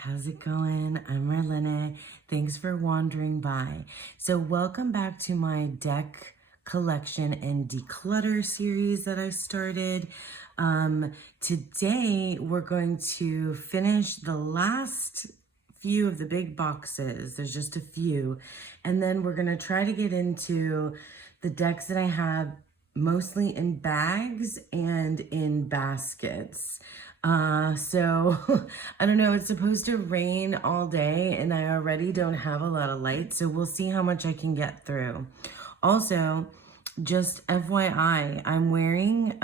how's it going? I'm Marielle. Thanks for wandering by. So welcome back to my deck collection and declutter series that I started. Today we're going to finish the last few of the big boxes. There's just a few. And then we're going to try to get into the decks that I have mostly in bags and in baskets. So I don't know, it's supposed to rain all day and I already don't have a lot of light, so we'll see how much I can get through. Also, just FYI, I'm wearing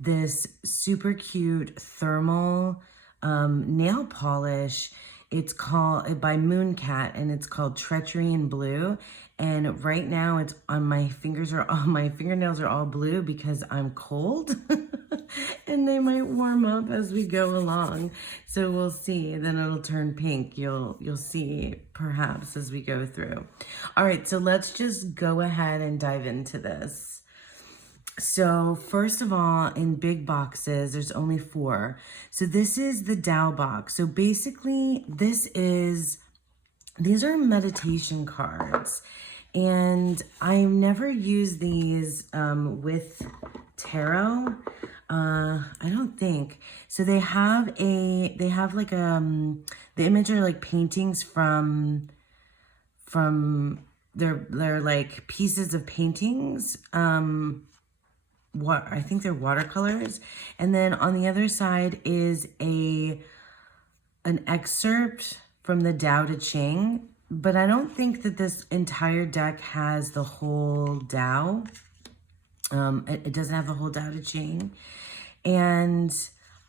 this super cute thermal nail polish. It's called by Mooncat and it's called Treachery in Blue. And right now it's on my fingernails are all blue because I'm cold and they might warm up as we go along. So we'll see. Then it'll turn pink. You'll see perhaps as we go through. All right, so let's just go ahead and dive into this. So first of all, in big boxes, there's only 4. So this is the Dow Box. So basically these are meditation cards. And I've never used these with tarot. I don't think. So they have like the image are like paintings from they're like pieces of paintings. I think they're watercolors. And then on the other side is an excerpt from the Tao Te Ching. But I don't think that this entire deck has the whole Tao. It doesn't have the whole Tao Te Ching. And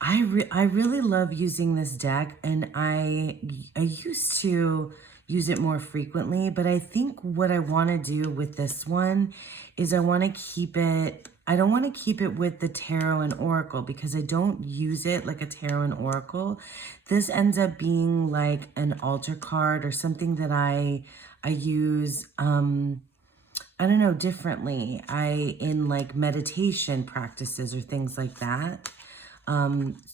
I really love using this deck. And I used to use it more frequently. But I think what I want to do with this one is I want to keep it... I don't want to keep it with the Tarot and Oracle because I don't use it like a Tarot and Oracle. This ends up being like an altar card or something that I use, I don't know, differently. In like meditation practices or things like that.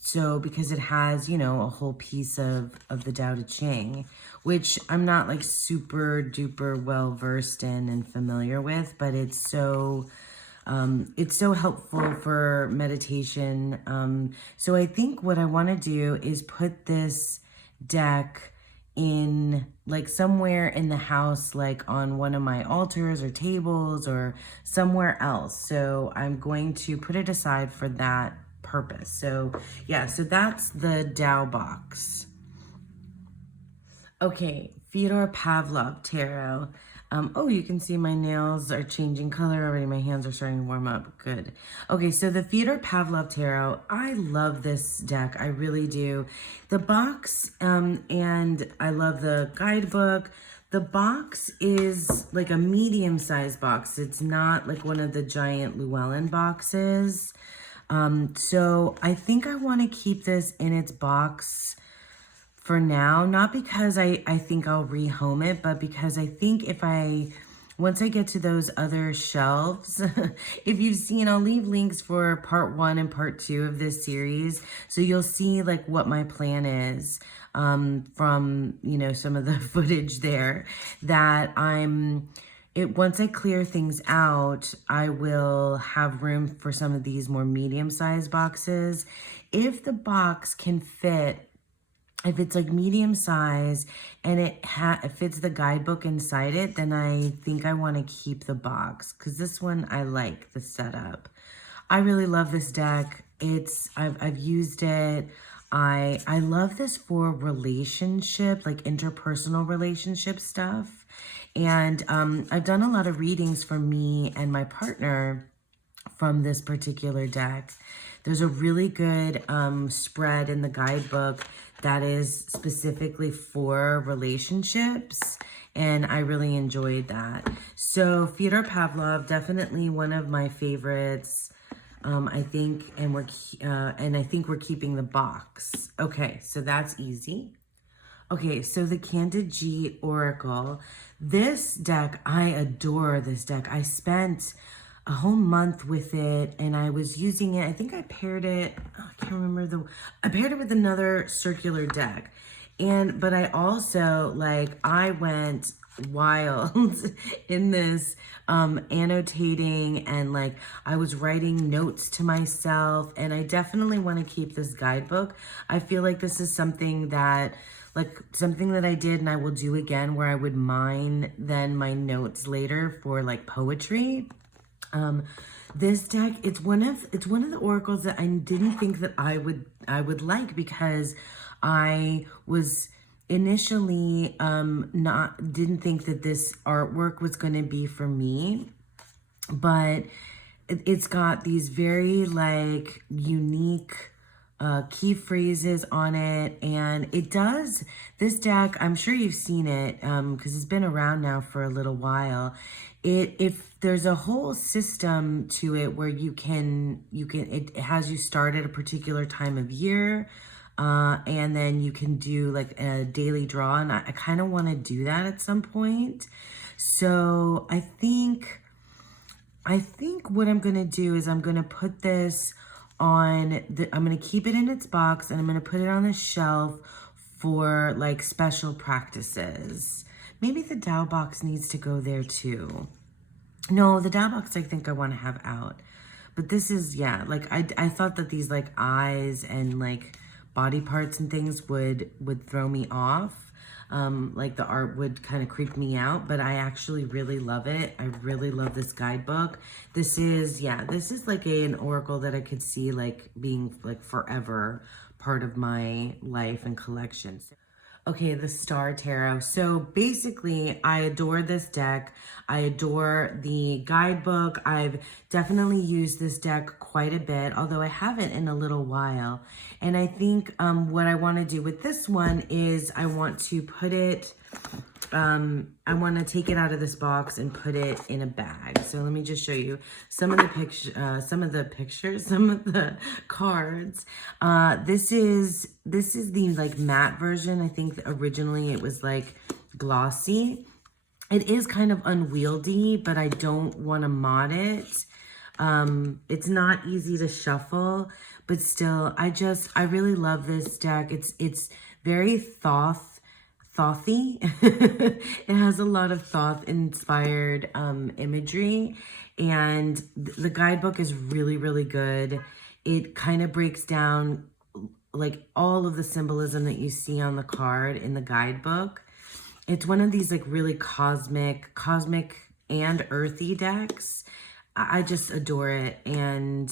So because it has, you know, a whole piece of the Tao Te Ching, which I'm not like super duper well versed in and familiar with, but it's so helpful for meditation. So I think what I want to do is put this deck in like somewhere in the house, like on one of my altars or tables or somewhere else. So I'm going to put it aside for that purpose. So yeah, so that's the Dow Box. Okay, Fyodor Pavlov Tarot. Oh, you can see my nails are changing color already. My hands are starting to warm up. Good. Okay, so the Fyodor Pavlov Tarot. I love this deck. I really do. The box, and I love the guidebook. The box is like a medium-sized box. It's not like one of the giant Llewellyn boxes. So I think I want to keep this in its box for now, not because I think I'll rehome it, but because I think once I get to those other shelves, if you've seen, I'll leave links for part 1 and part 2 of this series. So you'll see like what my plan is from, you know, some of the footage there that once I clear things out, I will have room for some of these more medium-sized boxes. If the box can fit, if it's like medium size and it fits the guidebook inside it, then I think I want to keep the box because this one I like the setup. I really love this deck. I've used it. I love this for relationship, like interpersonal relationship stuff. And I've done a lot of readings for me and my partner from this particular deck. There's a really good spread in the guidebook that is specifically for relationships, and I really enjoyed that. So Fyodor Pavlov, definitely one of my favorites. I think, and I think we're keeping the box. Okay, so that's easy. Okay, so the Candid G Oracle. This deck, I adore this deck. I spent a whole month with it, and I was using it. I think I paired it, I can't remember I paired it with another circular deck. But I also, like, I went wild in this, annotating, and like I was writing notes to myself, and I definitely want to keep this guidebook. I feel like this is something that, like, something that I did and I will do again, where I would mine then my notes later for like poetry. This deck, it's one of the oracles that I didn't think that I would like, because I was initially didn't think that this artwork was going to be for me, but it's got these very like unique key phrases on it, and this deck, I'm sure you've seen it because it's been around now for a little while. If there's a whole system to it where it has you start at a particular time of year, and then you can do like a daily draw, and I kind of want to do that at some point. So I think what I'm going to do is I'm going to put this I'm going to keep it in its box, and I'm going to put it on the shelf for like special practices. Maybe the Dow Box needs to go there too. No, the Dow Box I think I want to have out. But this is, yeah, like I thought that these like eyes and like body parts and things would throw me off. Like the art would kind of creep me out, but I actually really love it. I really love this guidebook. This is like an oracle that I could see like being like forever part of my life and collection. Okay, the Star Tarot. So basically, I adore this deck. I adore the guidebook. I've definitely used this deck quite a bit, although I haven't in a little while. And I think what I want to do with this one is I want to put it, I want to take it out of this box and put it in a bag. So let me just show you some of the pictures, some of the cards. This is the like matte version. I think originally it was like glossy. It is kind of unwieldy, but I don't want to mod it. It's not easy to shuffle, but still, I really love this deck. It's very Thothy. It has a lot of Thoth inspired imagery, and the guidebook is really, really good. It kind of breaks down like all of the symbolism that you see on the card in the guidebook. It's one of these like really cosmic and earthy decks. I just adore it, and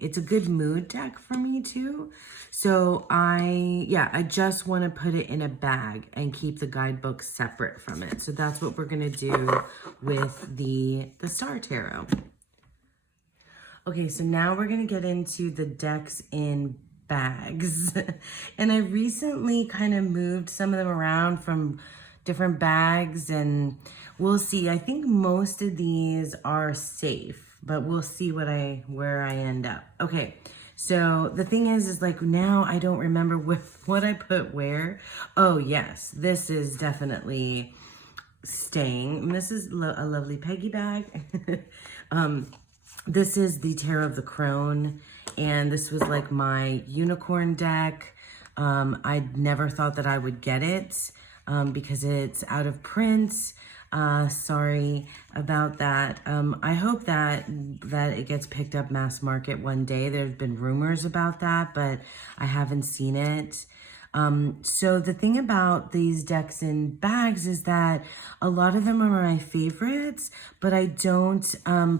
it's a good mood deck for me too. So I just want to put it in a bag and keep the guidebook separate from it. So that's what we're gonna do with the Star Tarot. Okay, so now we're gonna get into the decks in bags. And I recently kind of moved some of them around from different bags, and we'll see. I think most of these are safe, but we'll see where I end up. Okay, so the thing is like now I don't remember what I put where. Oh yes, this is definitely staying. And this is a lovely Peggy bag. This is the Tarot of the Crone, and this was like my unicorn deck. I never thought that I would get it because it's out of print. Sorry about that. I hope that it gets picked up mass market one day. There's been rumors about that, but I haven't seen it. So the thing about these decks in bags is that a lot of them are my favorites, but I don't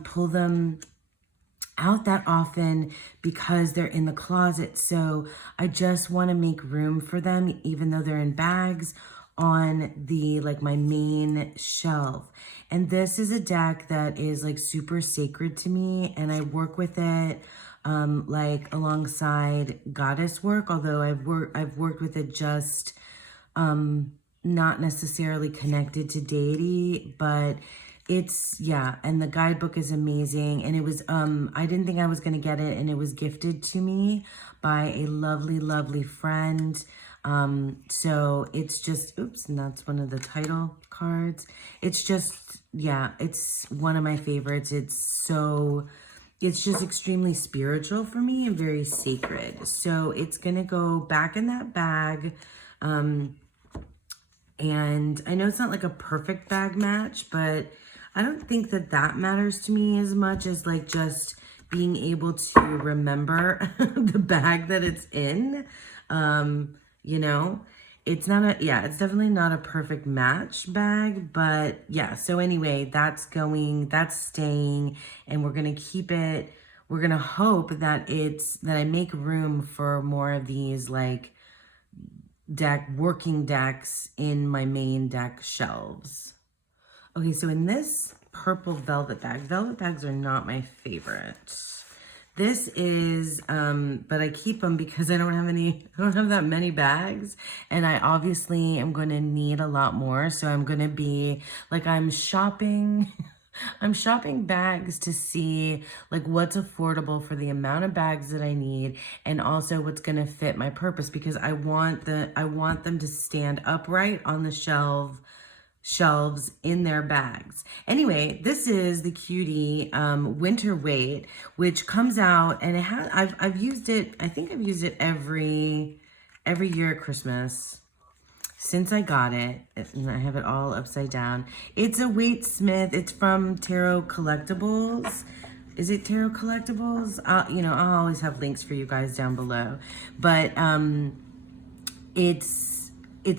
pull them out that often because they're in the closet. So I just want to make room for them, even though they're in bags, on the like my main shelf. And this is a deck that is like super sacred to me, and I work with it like alongside goddess work, although I've worked with it just not necessarily connected to deity, but it's, yeah, and the guidebook is amazing. And it was, I didn't think I was going to get it, and it was gifted to me by a lovely, lovely friend. So it's just, oops, and that's one of the title cards. It's just, yeah, it's one of my favorites. It's it's just extremely spiritual for me and very sacred. So it's going to go back in that bag. And I know it's not like a perfect bag match, but I don't think that that matters to me as much as like just being able to remember the bag that it's in. You know, it's not a, yeah, it's definitely not a perfect match bag, but yeah. So anyway, that's staying, and we're going to keep it. We're going to hope that that I make room for more of these like working decks in my main deck shelves. Okay, so in this purple velvet bags are not my favorite. This is, but I keep them because I don't have that many bags, and I obviously am going to need a lot more. So I'm going to be like, I'm shopping bags to see like what's affordable for the amount of bags that I need, and also what's going to fit my purpose, because I want them to stand upright on the shelves in their bags. Anyway, this is the Cutie Winter Weight, which comes out, and it has, I've used it, I think I've used it every year at Christmas since I got it, and I have it all upside down. It's a Weight Smith. It's from Tarot Collectibles. Is it Tarot Collectibles? You know, I'll always have links for you guys down below. But it's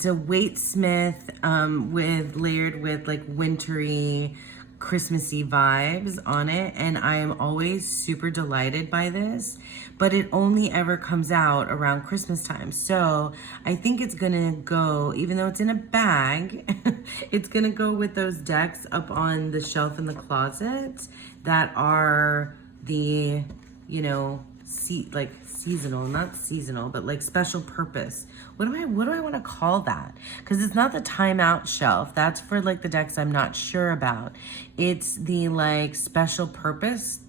a Weight Smith layered with like wintry, Christmassy vibes on it, and I am always super delighted by this, but it only ever comes out around Christmas time. So I think it's gonna go, even though it's in a bag, it's gonna go with those decks up on the shelf in the closet that are the, you know, like seasonal, not seasonal, but like special purpose. What do I want to call that? Because it's not the timeout shelf. That's for like the decks I'm not sure about. It's the like special purpose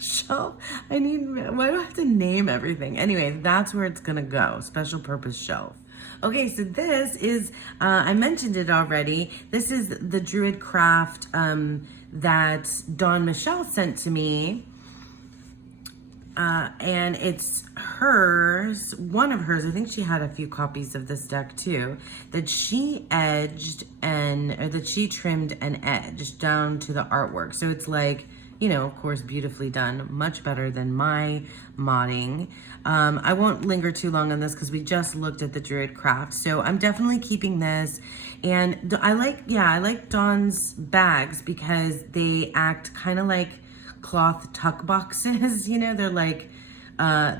shelf. Why do I have to name everything? Anyway, that's where it's gonna go. Special purpose shelf. Okay, so this is, I mentioned it already. This is the Druid Craft that Dawn Michelle sent to me. And it's one of hers, I think she had a few copies of this deck too, that she that she trimmed and edged down to the artwork. So it's like, you know, of course, beautifully done, much better than my modding. I won't linger too long on this because we just looked at the Druid Craft. So I'm definitely keeping this. And I like Dawn's bags because they act kind of like cloth tuck boxes, you know, they're like,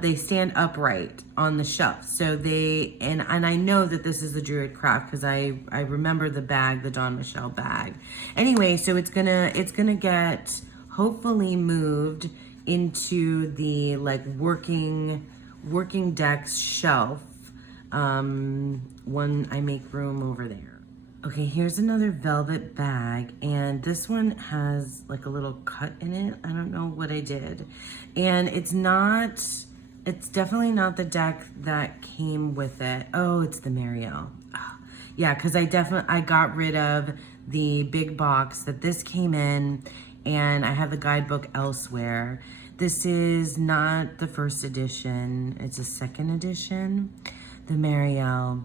they stand upright on the shelf. So and I know that this is the Druid Craft because I remember the bag, the Dawn Michelle bag. Anyway, so it's gonna get hopefully moved into the like working decks shelf when I make room over there. Okay, here's another velvet bag, and this one has like a little cut in it. I don't know what I did. And it's definitely not the deck that came with it. Oh, it's the Marielle. Oh, yeah, because I got rid of the big box that this came in, and I have the guidebook elsewhere. This is not the first edition, it's a second edition, the Marielle.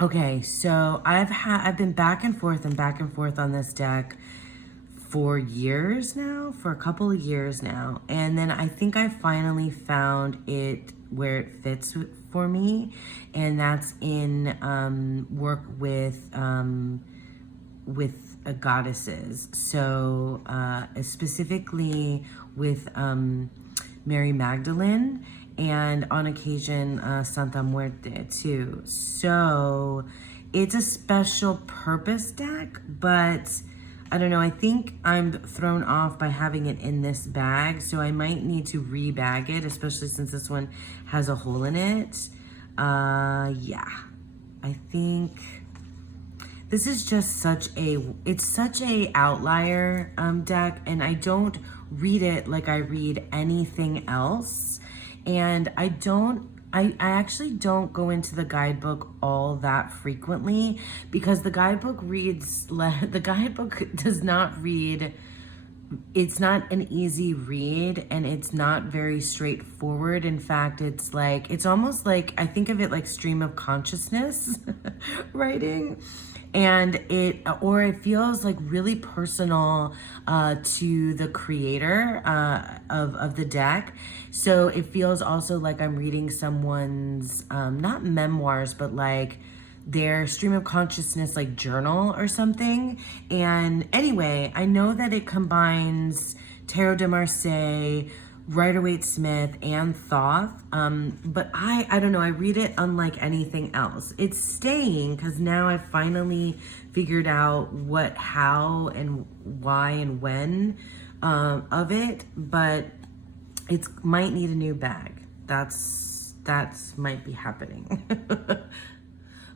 Okay, so I've been back and forth on this deck for years now, for a couple of years now. And then I think I finally found it where it fits for me. And that's in work with goddesses. So specifically with Mary Magdalene, and on occasion Santa Muerte too. So it's a special purpose deck, but I don't know, I think I'm thrown off by having it in this bag, so I might need to rebag it, especially since this one has a hole in it. Yeah, I think this is just such a outlier deck, and I don't read it like I read anything else. And I actually don't go into the guidebook all that frequently because the guidebook does not read it's not an easy read, and it's not very straightforward. In fact, it's almost like, I think of it like stream of consciousness writing. And it feels like really personal to the creator of the deck. So it feels also like I'm reading someone's, not memoirs, but like their stream of consciousness, like journal or something. And anyway, I know that it combines Tarot de Marseille, Rider-Waite-Smith, and Thoth. But I don't know, I read it unlike anything else. It's staying because now I've finally figured out what, how, and why and when of it, but it might need a new bag. That's might be happening.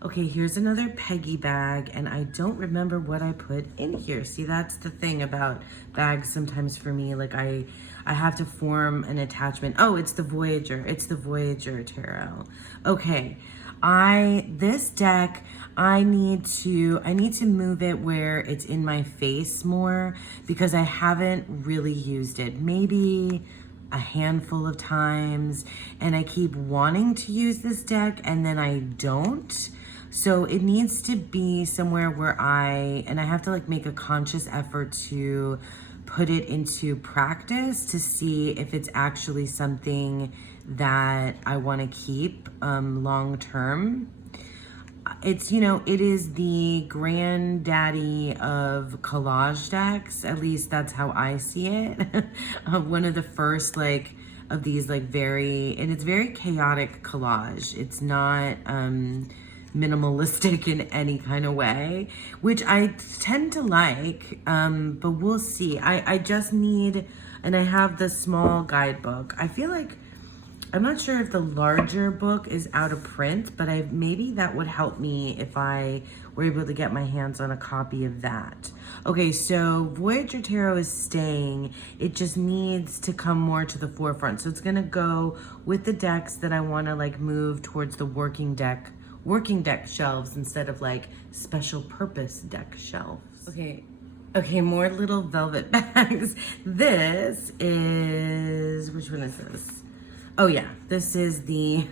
Okay, here's another Peggy bag, and I don't remember what I put in here. See, that's the thing about bags sometimes for me. Like I have to form an attachment. Oh, it's the Voyager. It's the Voyager Tarot. Okay, this deck, I need to move it where it's in my face more because I haven't really used it. Maybe a handful of times, and I keep wanting to use this deck and then I don't. So it needs to be somewhere where I have to like make a conscious effort to put it into practice to see if it's actually something that I want to keep long term. It's, it is the granddaddy of collage decks. At least that's how I see it. One of the first of these and it's very chaotic collage. It's not minimalistic in any kind of way, which I tend to like, but we'll see. I just need, and I have the small guidebook. I feel like, I'm not sure if the larger book is out of print, but maybe that would help me if I were able to get my hands on a copy of that. Okay, so Voyager Tarot is staying. It just needs to come more to the forefront. So it's gonna go with the decks that I wanna move towards the working deck shelves instead of special purpose deck shelves. Okay, more little velvet bags. This is, which one is this? Oh yeah, this is the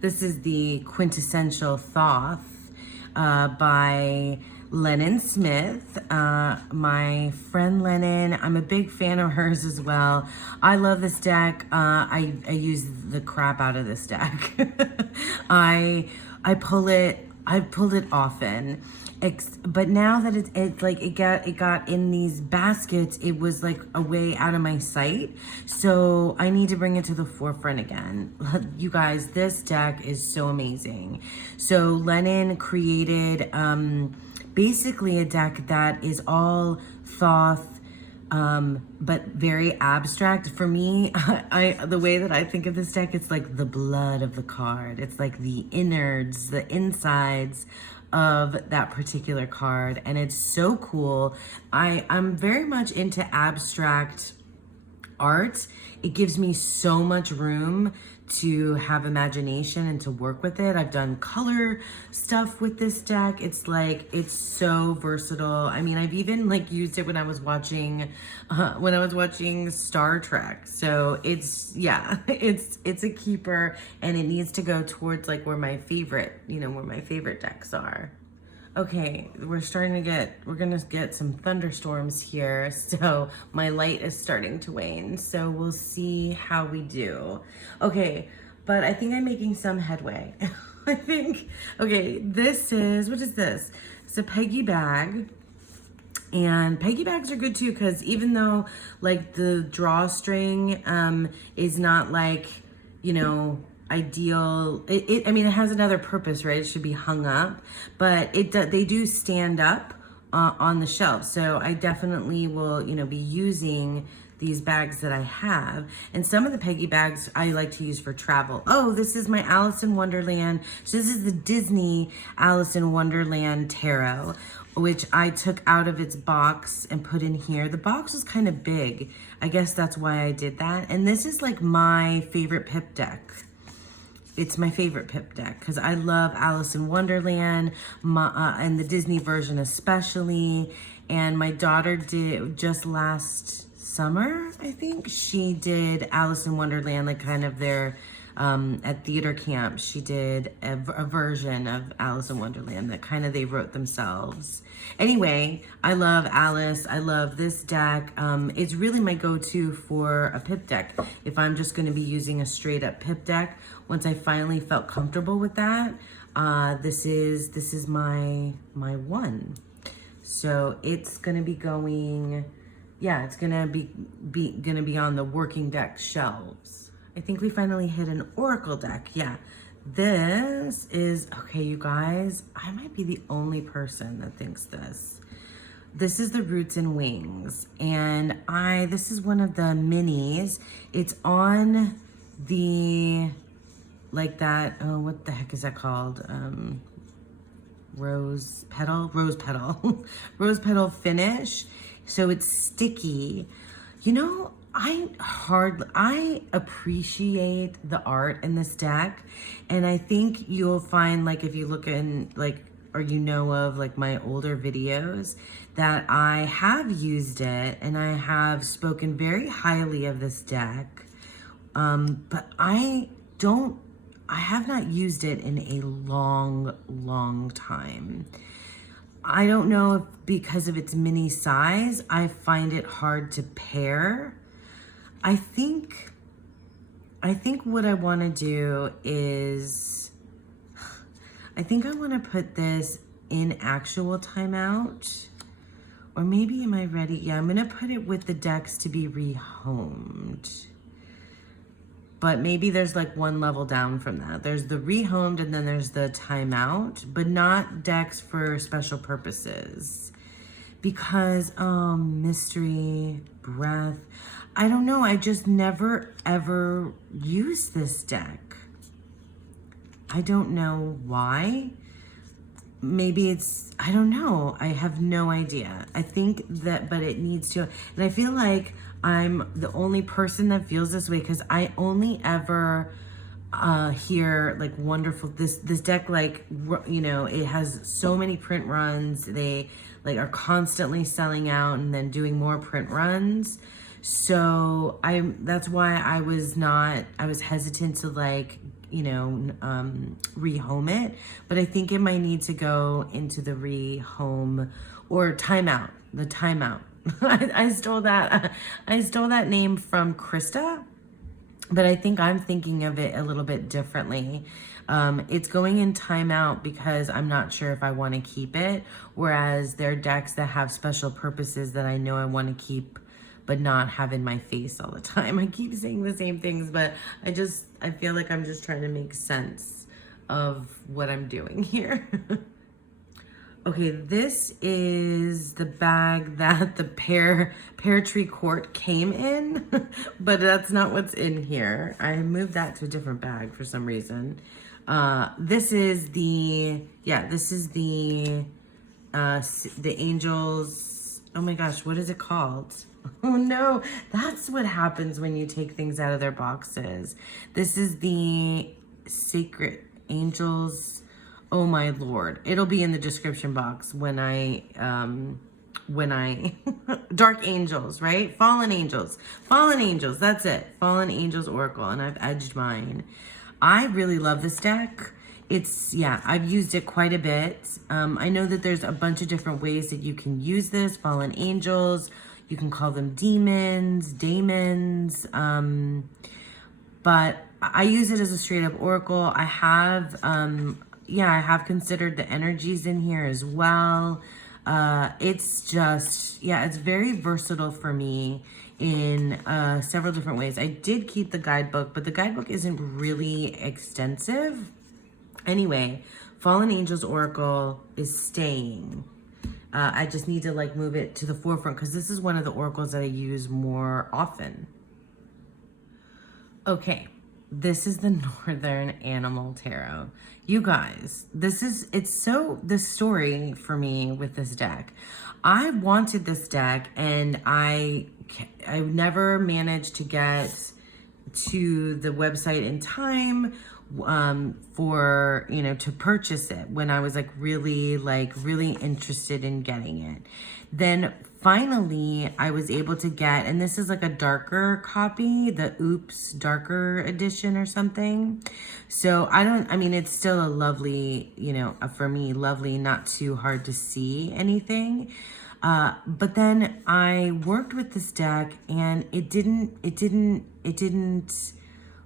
this is the Quintessential Thoth by Lennon Smith. My friend Lennon, I'm a big fan of hers as well. I love this deck. I use the crap out of this deck. I've pulled it often. But now that it got in these baskets, it was a way out of my sight. So I need to bring it to the forefront again. You guys, this deck is so amazing. So Lennon created basically a deck that is all Thoth, but very abstract. For me, the way that I think of this deck, it's like the blood of the card. It's like the innards, the insides of that particular card, and it's so cool. I'm very much into abstract art. It gives me so much room to have imagination and to work with it. I've done color stuff with this deck. It's so versatile. I mean, I've even used it when I was watching Star Trek. So it's a keeper, and it needs to go towards where my favorite decks are. Okay, we're gonna get some thunderstorms here, so my light is starting to wane, so we'll see how we do. Okay, but I think I'm making some headway. Okay, what is this? It's a Peggy bag, and Peggy bags are good too, because even though the drawstring is not ideal, I mean, it has another purpose, right? It should be hung up, but they do stand up on the shelf. So I definitely will, be using these bags that I have. And some of the Peggy bags I like to use for travel. Oh, this is my Alice in Wonderland. So this is the Disney Alice in Wonderland Tarot, which I took out of its box and put in here. The box was kind of big. I guess that's why I did that. And this is my favorite pip deck. it's my favorite pip deck because I love Alice in Wonderland, and the Disney version especially. And my daughter did just last summer, I think, she did Alice in Wonderland, like kind of their, at theater camp, she did a version of Alice in Wonderland that kind of they wrote themselves. Anyway, I love Alice. I love this deck. It's really my go-to for a pip deck. If I'm just going to be using a straight up pip deck, once I finally felt comfortable with that, this is my one. So it's going to be going, yeah, it's going to be on the working deck shelves. I think we finally hit an Oracle deck. Yeah. This is, okay, you guys, I might be the only person that thinks this. This is the Roots and Wings. And this is one of the minis. It's on the, like that, oh, what the heck is that called? Rose petal rose petal finish. So it's sticky. You know, I appreciate the art in this deck, and I think you'll find, like, if you look in, like, or you know of, like, my older videos, that I have used it and I have spoken very highly of this deck, but I have not used it in a long time. I don't know if because of its mini size, I find it hard to pair. I think what I want to do is, I think I want to put this in actual timeout, or maybe am I ready? Yeah, I'm going to put it with the decks to be rehomed. But maybe there's like one level down from that. There's the rehomed and then there's the timeout, but not decks for special purposes. Because, mystery, breath, I don't know. I just never ever use this deck. I don't know why. Maybe it's, I don't know. I have no idea. I think that, but it needs to, and I feel like I'm the only person that feels this way because I only ever hear like wonderful, this deck, like, you know, it has so many print runs. They like are constantly selling out and then doing more print runs. So that's why I was hesitant to, like, you know, rehome it, but I think it might need to go into the rehome or timeout, the timeout. I stole that name from Krista, but I think I'm thinking of it a little bit differently. It's going in timeout because I'm not sure if I want to keep it, whereas there are decks that have special purposes that I know I want to keep but not have in my face all the time. I keep saying the same things, but I feel like I'm just trying to make sense of what I'm doing here. Okay, this is the bag that the pear tree court came in, but that's not what's in here. I moved that to a different bag for some reason. This is the angels. Oh my gosh, what is it called? Oh no, that's what happens when you take things out of their boxes. This is the Sacred Angels. Oh my Lord. It'll be in the description box when I Dark Angels, right? Fallen Angels, that's it. Fallen Angels Oracle, and I've edged mine. I really love this deck. I've used it quite a bit. I know that there's a bunch of different ways that you can use this. Fallen Angels, you can call them demons, daemons, but I use it as a straight up oracle. I have considered the energies in here as well. It's just, it's very versatile for me in several different ways. I did keep the guidebook, but the guidebook isn't really extensive. Anyway, Fallen Angels Oracle is staying. I just need to like move it to the forefront because this is one of the oracles that I use more often. Okay, this is the Northern Animal Tarot. You guys, the story for me with this deck. I wanted this deck and I never managed to get to the website in time, for, you know, to purchase it when I was like really interested in getting it. Then finally I was able to get, and this is like a darker copy, the Oops darker edition or something. So I mean, it's still a lovely, you know, for me, lovely, not too hard to see anything. But then I worked with this deck and it didn't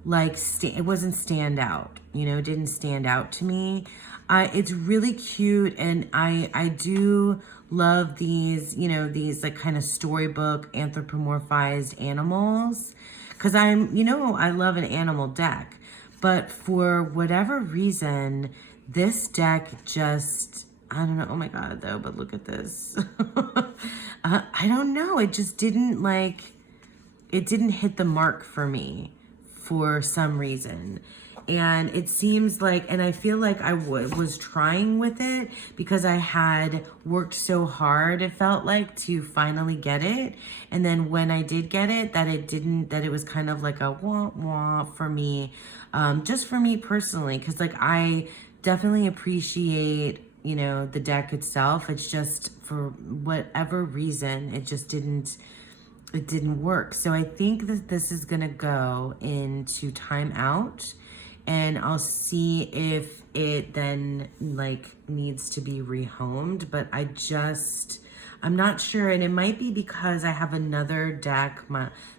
like it wasn't stand out, you know, it didn't stand out to me. It's really cute, and I do love these, you know, these like kind of storybook anthropomorphized animals, because I'm, you know, I love an animal deck, but for whatever reason this deck just, I don't know. Oh my God, though, but look at this. I don't know. It just didn't like, it didn't hit the mark for me for some reason. And it seems like, and I feel like I was trying with it because I had worked so hard, it felt like, to finally get it. And then when I did get it, that it was kind of like a wah wah for me, just for me personally, because like I definitely appreciate, you know, the deck itself. It's just for whatever reason, it just didn't work. So I think that this is gonna go into timeout, and I'll see if it then like needs to be rehomed, but I'm not sure. And it might be because I have another deck,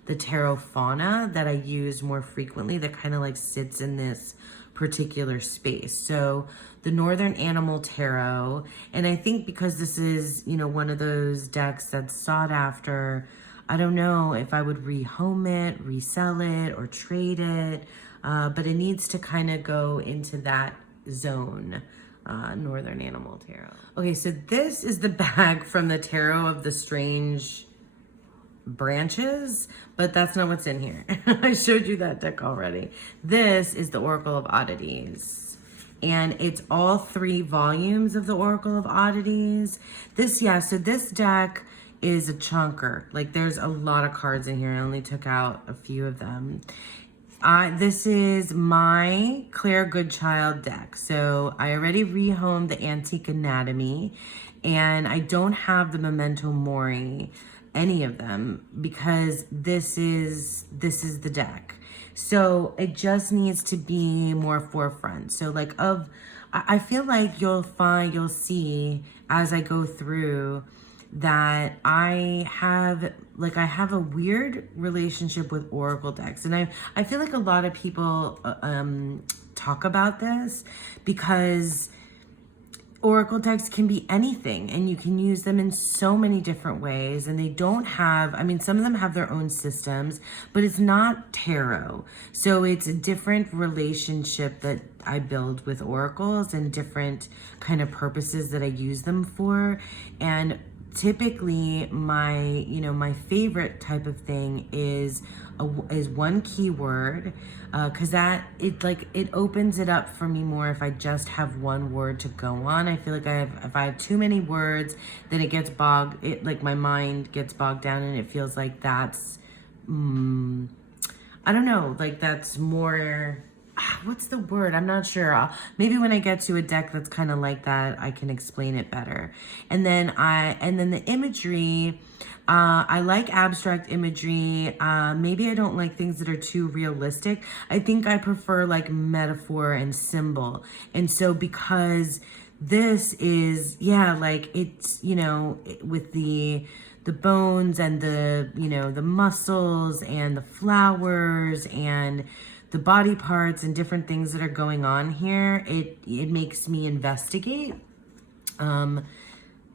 the Tarot Fauna, that I use more frequently, that kind of like sits in this particular space. So the Northern Animal Tarot, and I think because this is, you know, one of those decks that's sought after, I don't know if I would rehome it, resell it, or trade it, but it needs to kind of go into that zone, Northern Animal Tarot. Okay, so this is the bag from the Tarot of the Strange Branches, but that's not what's in here. I showed you that deck already. This is the Oracle of Oddities, and it's all 3 volumes of the Oracle of Oddities. So this deck is a chunker. Like, there's a lot of cards in here. I only took out a few of them. This is my Claire Goodchild deck. So I already rehomed the Antique Anatomy, and I don't have the Memento Mori, any of them, because this is the deck. So it just needs to be more forefront. So like I feel like you'll see as I go through that I have a weird relationship with Oracle decks. And I feel like a lot of people talk about this, because Oracle decks can be anything, and you can use them in so many different ways, and they don't have, I mean, some of them have their own systems, but it's not tarot. So it's a different relationship that I build with oracles, and different kind of purposes that I use them for. And typically my favorite type of thing is one keyword, because that it opens it up for me more if I just have one word to go on. I feel like if I have too many words, then it gets my mind gets bogged down, and it feels like that's I don't know, like that's more, what's the word? I'm not sure. Maybe when I get to a deck that's kind of like that, I can explain it better. And then the imagery, I like abstract imagery. Maybe I don't like things that are too realistic. I think I prefer like metaphor and symbol. And so because this is, like it's, with the bones and the muscles and the flowers and the body parts and different things that are going on here, it makes me investigate.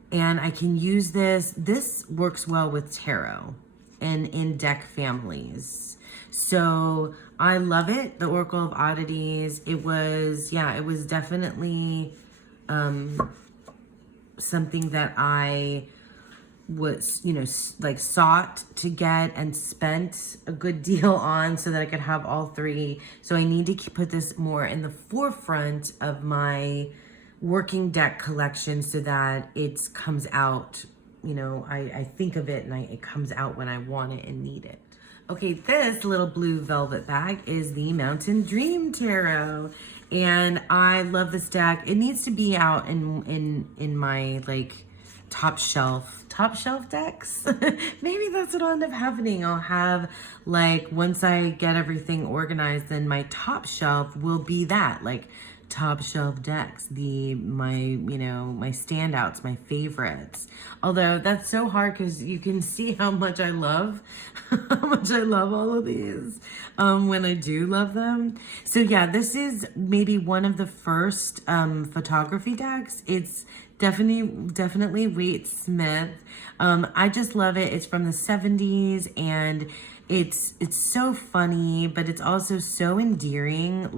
And I can use this. This works well with tarot and in deck families. So I love it. The Oracle of Oddities. It was definitely something that I was, sought to get and spent a good deal on so that I could have all 3. So I need to put this more in the forefront of my working deck collection so that it comes out, I think of it and it comes out when I want it and need it. Okay, this little blue velvet bag is the Mountain Dream Tarot. And I love this deck. It needs to be out in my like top shelf decks. Maybe that's what'll end up happening. I'll have like, once I get everything organized, then my top shelf will be that, like top shelf decks, my standouts, my favorites. Although that's so hard because you can see how much I love all of these when I do love them. So yeah, this is maybe one of the first photography decks. It's definitely Waite Smith. I just love it. It's from the 70s, and it's so funny, but it's also so endearing.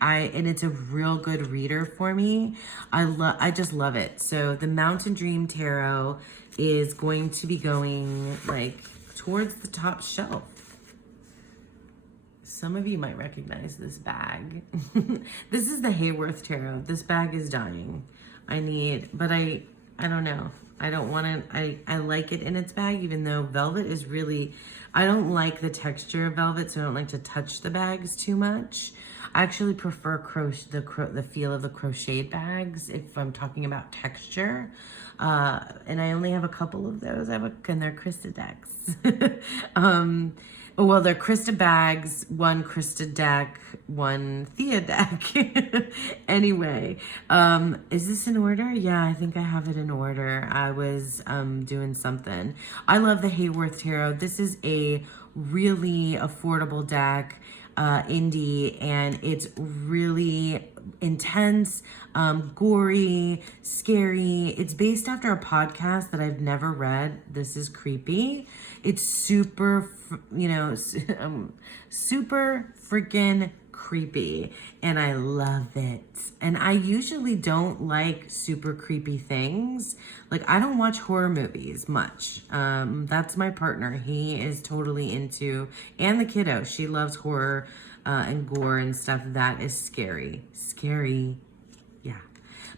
And it's a real good reader for me. I just love it. So the Mountain Dream Tarot is going to be going like towards the top shelf. Some of you might recognize this bag. This is the Hayworth Tarot. This bag is dying. But I don't know. I don't want to, I like it in its bag, even though velvet is really, I don't like the texture of velvet, so I don't like to touch the bags too much. I actually prefer the feel of the crocheted bags if I'm talking about texture. And I only have a couple of those. And they're Krista decks. Well, they're Krista bags, one Krista deck, one Thea deck. Anyway, is this in order? Yeah, I think I have it in order. I was doing something. I love the Hayworth Tarot. This is a really affordable deck, indie, and it's really intense, gory, scary. It's based after a podcast that I've never read. This is creepy. It's super, super freaking creepy, and I love it. And I usually don't like super creepy things. Like, I don't watch horror movies much. That's my partner. He is totally into, and the kiddo, she loves horror and gore and stuff that is scary. Yeah.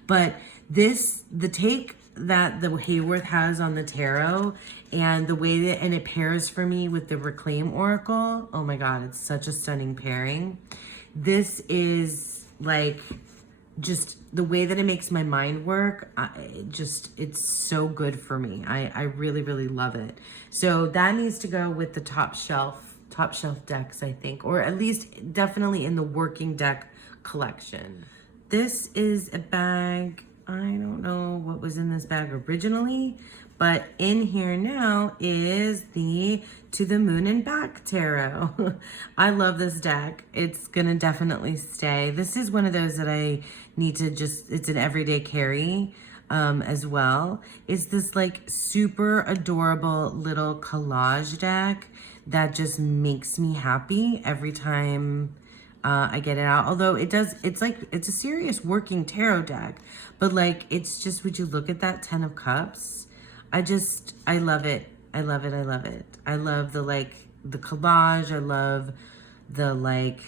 But the take that the Hayworth has on the tarot, and the way that, and it pairs for me with the Reclaim Oracle. Oh my God, it's such a stunning pairing. This is like, just the way that it makes my mind work, it's so good for me. I really, really love it. So that needs to go with the top shelf decks, I think, or at least definitely in the working deck collection. This is a bag. I don't know what was in this bag originally, but in here now is the To the Moon and Back Tarot. I love this deck. It's gonna definitely stay. This is one of those that I need to it's an everyday carry as well. It's this like super adorable little collage deck that just makes me happy every time I get it out. Although it's a serious working tarot deck, but like, it's just, would you look at that 10 of Cups? I love it. I love it. I love the collage. I love the like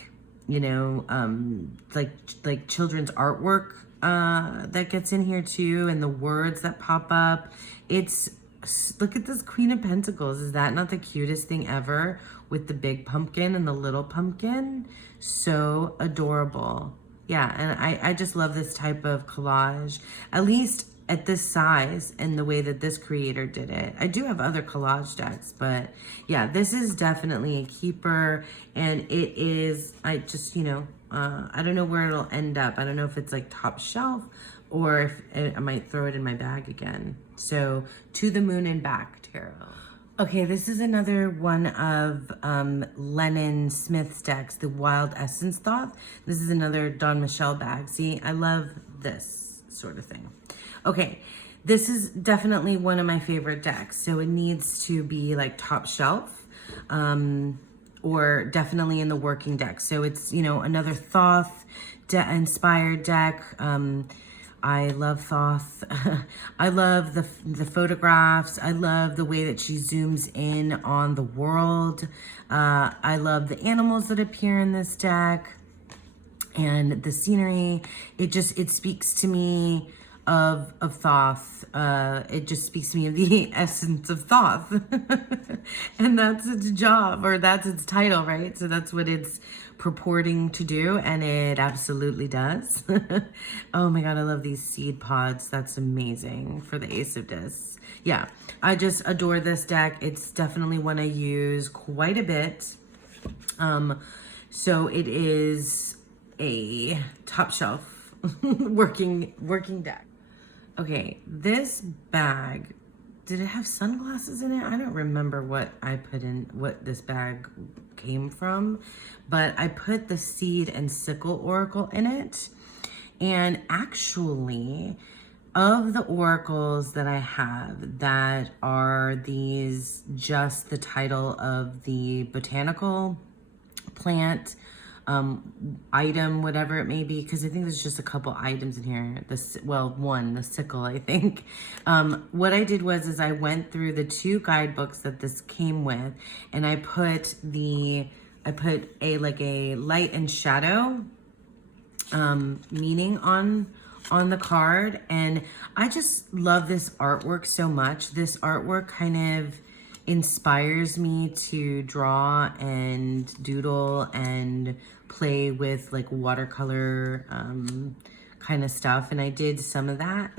children's artwork that gets in here too, and the words that pop up. Look at this Queen of Pentacles. Is that not the cutest thing ever, with the big pumpkin and the little pumpkin? So adorable. Yeah, and I just love this type of collage, at least at this size and the way that this creator did it. I do have other collage decks, but yeah, this is definitely a keeper, and it is, I don't know where it'll end up. I don't know if it's like top shelf, or if I might throw it in my bag again. So, To the Moon and Back Tarot. Okay, this is another one of Lennon Smith's decks, the Wild Essence Thoth. This is another Don Michelle bag. See, I love this sort of thing. Okay, this is definitely one of my favorite decks. So it needs to be like top shelf, or definitely in the working deck. So it's, another Thoth inspired deck. I love Thoth. I love the photographs. I love the way that she zooms in on the world. I love the animals that appear in this deck and the scenery. It speaks to me. of Thoth. It just speaks to me of the essence of Thoth. And that's its job, or that's its title, right? So that's what it's purporting to do, and it absolutely does. Oh my god, I love these seed pods. That's amazing for the Ace of Discs. Yeah, I just adore this deck. It's definitely one I use quite a bit. So it is a top shelf working deck. Okay, this bag, did it have sunglasses in it? I don't remember what I put in, what this bag came from, but I put the Seed and Sickle Oracle in it. And actually, of the oracles that I have that are these, just the title of the botanical plant, item, whatever it may be, because I think there's just a couple items in here. The sickle, I think. What I did was I went through the 2 guidebooks that this came with, and I put a light and shadow meaning on the card, and I just love this artwork so much. This artwork kind of inspires me to draw and doodle and play with like watercolor kind of stuff, and I did some of that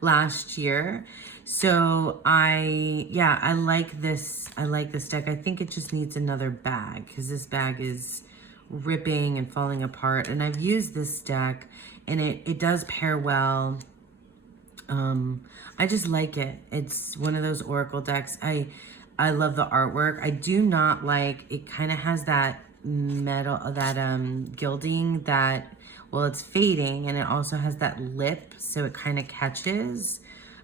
last year. So I like this deck. I think it just needs another bag, because this bag is ripping and falling apart, and I've used this deck and it does pair well. I just like it. It's one of those oracle decks. I love the artwork. I do not like, it kind of has that metal, that gilding that, well, it's fading, and it also has that lip, so it kind of catches.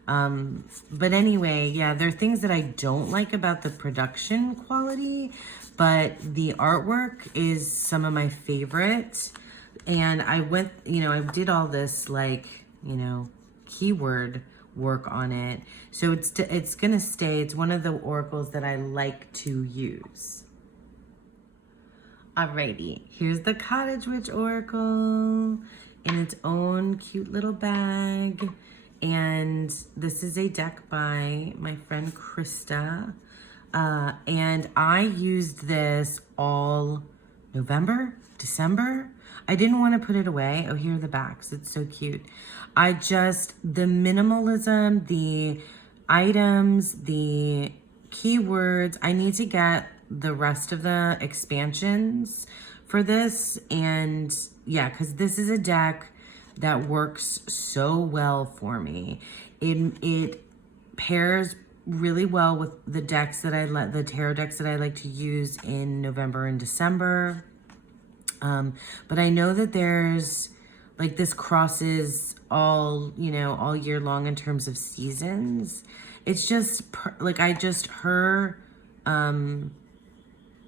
But anyway, yeah, there are things that I don't like about the production quality, but the artwork is some of my favorite. And I went, I did all this keyword work on it. So it's gonna stay. It's one of the oracles that I like to use. Alrighty, here's the Cottage Witch Oracle in its own cute little bag. And this is a deck by my friend Krista. And I used this all November, December. I didn't want to put it away. Oh, here are the backs. It's so cute. The minimalism, the items, the keywords, I need to get the rest of the expansions for this. And yeah, because this is a deck that works so well for me. It pairs really well with the decks that the tarot decks that I like to use in November and December. But I know that there's this crosses all year long in terms of seasons. It's just her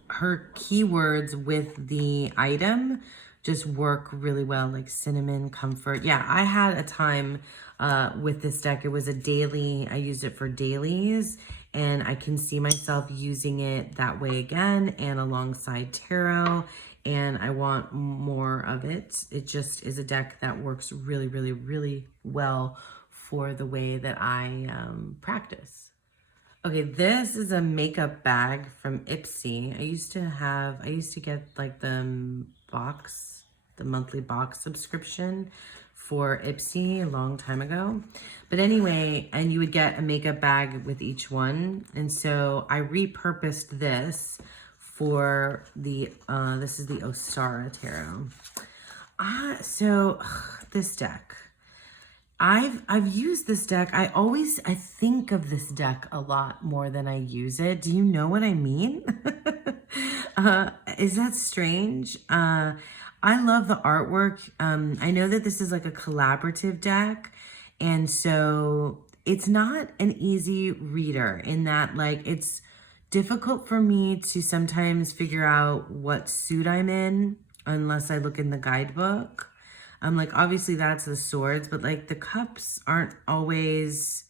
keywords with the item just work really well, like cinnamon, comfort. Yeah, I had a time with this deck. It was a daily, I used it for dailies, and I can see myself using it that way again and alongside tarot, and I want more of it. It just is a deck that works really, really, really well for the way that I practice. Okay, this is a makeup bag from Ipsy. I used to get the monthly box subscription for Ipsy a long time ago. But anyway, and you would get a makeup bag with each one. And so I repurposed this for the, this is the Osiris Tarot. This deck. I've used this deck. I think of this deck a lot more than I use it. Do you know what I mean? Is that strange? I love the artwork. I know that this is like a collaborative deck, and so it's not an easy reader in that it's difficult for me to sometimes figure out what suit I'm in unless I look in the guidebook. Obviously that's the swords, but the cups aren't always,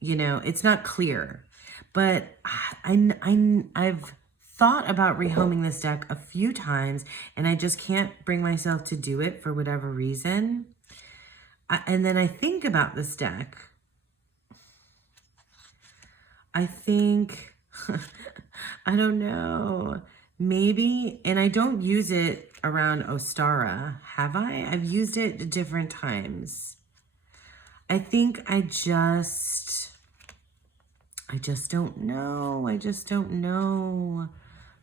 it's not clear. But I've thought about rehoming this deck a few times, and I just can't bring myself to do it for whatever reason. And then I think about this deck. I think, I don't know, maybe, and I don't use it around Ostara, have I? I've used it at different times. I think I just don't know. I just don't know.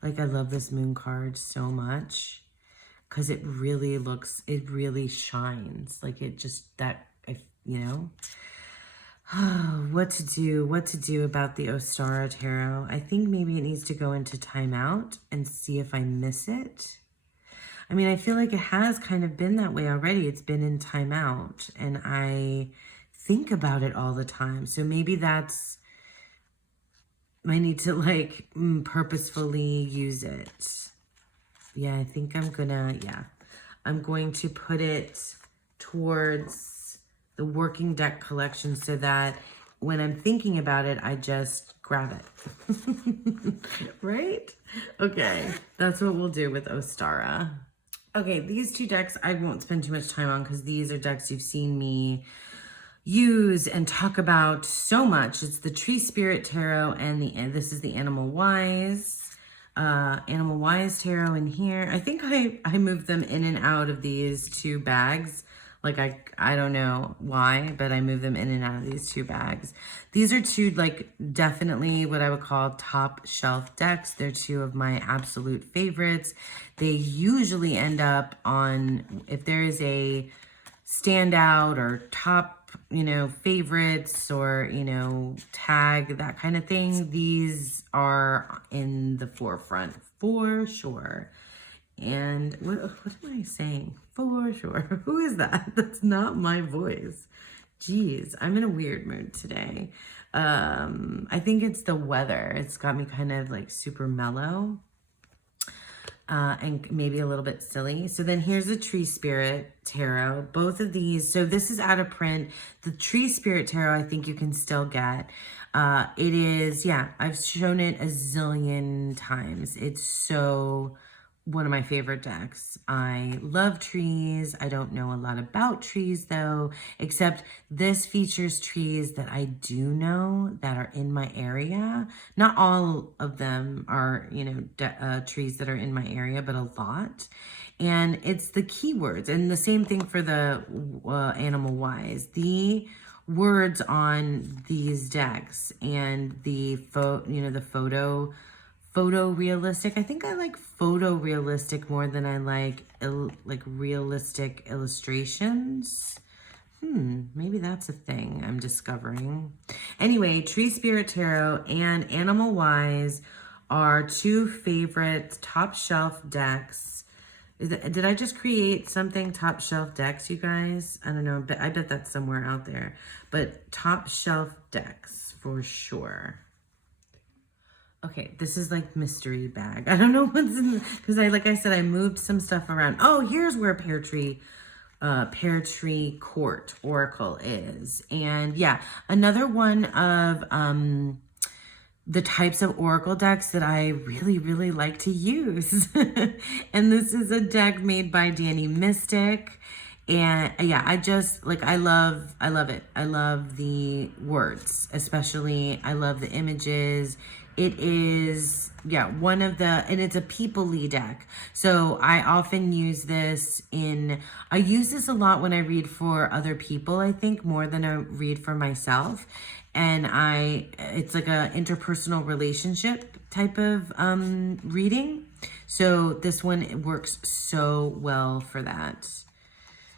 Like, I love this moon card so much because it really looks, it really shines. Like, it just, that, you know. What to do about the Ostara Tarot. I think maybe it needs to go into timeout and see if I miss it. I mean, I feel like it has kind of been that way already. It's been in timeout and I think about it all the time. So maybe that's, I need to like purposefully use it. Yeah, I think I'm going to put it towards the working deck collection so that when I'm thinking about it, I just grab it. Right? Okay, that's what we'll do with Ostara. Okay, these two decks I won't spend too much time on because these are decks you've seen me use and talk about so much. It's the Tree Spirit Tarot and this is the Animalwise. Animalwise Tarot in here. I think I moved them in and out of these two bags. Like I don't know why, but I moved them in and out of these two bags. These are two like definitely what I would call top shelf decks. They're two of my absolute favorites. They usually end up on, if there is a standout or top, you know, favorites or, you know, tag, that kind of thing, these are in the forefront for sure. And what am I saying? For sure. Who is that? That's not my voice. Jeez, I'm in a weird mood today. I think it's the weather. It's got me kind of like super mellow. And maybe a little bit silly. So then here's the Tree Spirit Tarot. Both of these, so this is out of print. The Tree Spirit Tarot, I think you can still get. It is, yeah, I've shown it a zillion times. It's so one of my favorite decks. I love trees. I don't know a lot about trees though, except this features trees that I do know that are in my area. Not all of them are, you know, trees that are in my area, but a lot. And it's the keywords. And the same thing for the Animalwise. The words on these decks and the photorealistic. I think I like photorealistic more than I like realistic illustrations. Maybe that's a thing I'm discovering. Anyway, Tree Spirit Tarot and Animalwise are two favorite top shelf decks. Did I just create something top shelf decks, you guys? I don't know, but I bet that's somewhere out there. But top shelf decks for sure. Okay, this is like mystery bag. I don't know what's in, because like I said, I moved some stuff around. Oh, here's where Pear Tree Court Oracle is. And yeah, another one of the types of Oracle decks that I really, really like to use. And this is a deck made by Danny Mystic. And yeah, I love it. I love the words, especially. I love the images. It is, yeah, and it's a people-y deck. So I often use this I use this a lot when I read for other people, I think, more than I read for myself. And it's like a interpersonal relationship type of reading. So this one works so well for that.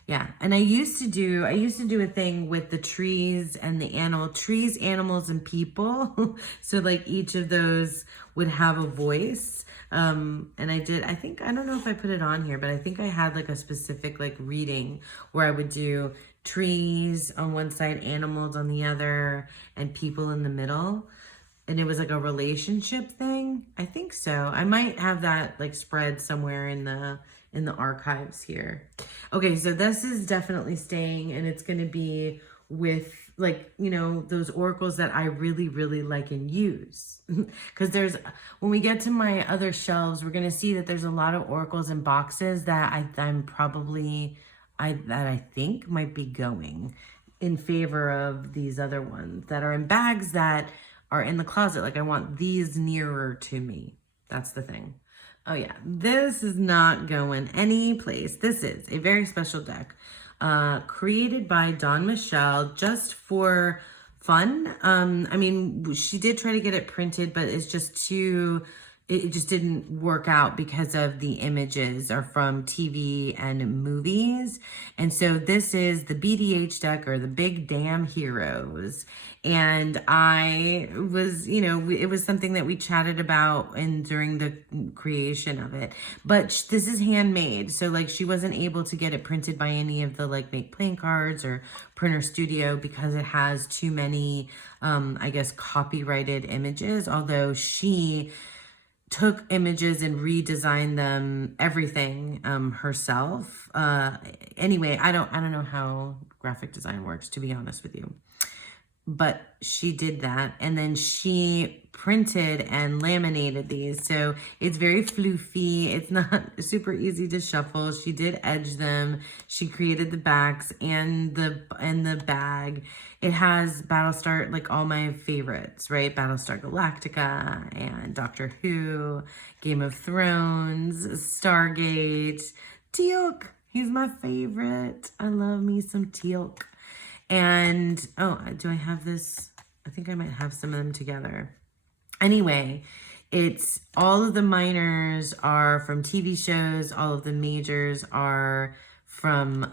Yeah, and I used to do a thing with the trees and the trees, animals, and people. So like each of those would have a voice. And I don't know if I put it on here, but I think I had like a specific like reading where I would do trees on one side, animals on the other, and people in the middle. And it was like a relationship thing. I think so. I might have that like spread somewhere in the archives here. Okay, so this is definitely staying, and it's going to be with like, you know, those oracles that I really, really like and use. Because when we get to my other shelves, we're going to see that there's a lot of oracles and boxes that I'm probably that I think might be going in favor of these other ones that are in bags that are in the closet. Like I want these nearer to me. That's the thing. Oh yeah, this is not going any place. This is a very special deck created by Dawn Michelle just for fun. I mean, she did try to get it printed, but it's just too, it just didn't work out because of the images are from TV and movies. And so this is the BDH deck, or the Big Damn Heroes. And I was, you know, it was something that we chatted about during the creation of it. But this is handmade. So like she wasn't able to get it printed by any of the like Make Playing Cards or Printer Studio because it has too many, I guess, copyrighted images. Although she took images and redesigned them, everything herself. Anyway, I don't know how graphic design works, to be honest with you. But she did that, and then she printed and laminated these, so it's very floofy. It's not super easy to shuffle. She did edge them. She created the backs and the bag. It has Battlestar, like all my favorites, right? Battlestar Galactica and Doctor Who, Game of Thrones, Stargate, Teal'c. He's my favorite. I love me some Teal'c. And, oh, do I have this? I think I might have some of them together. Anyway, it's all of the minors are from TV shows. All of the majors are from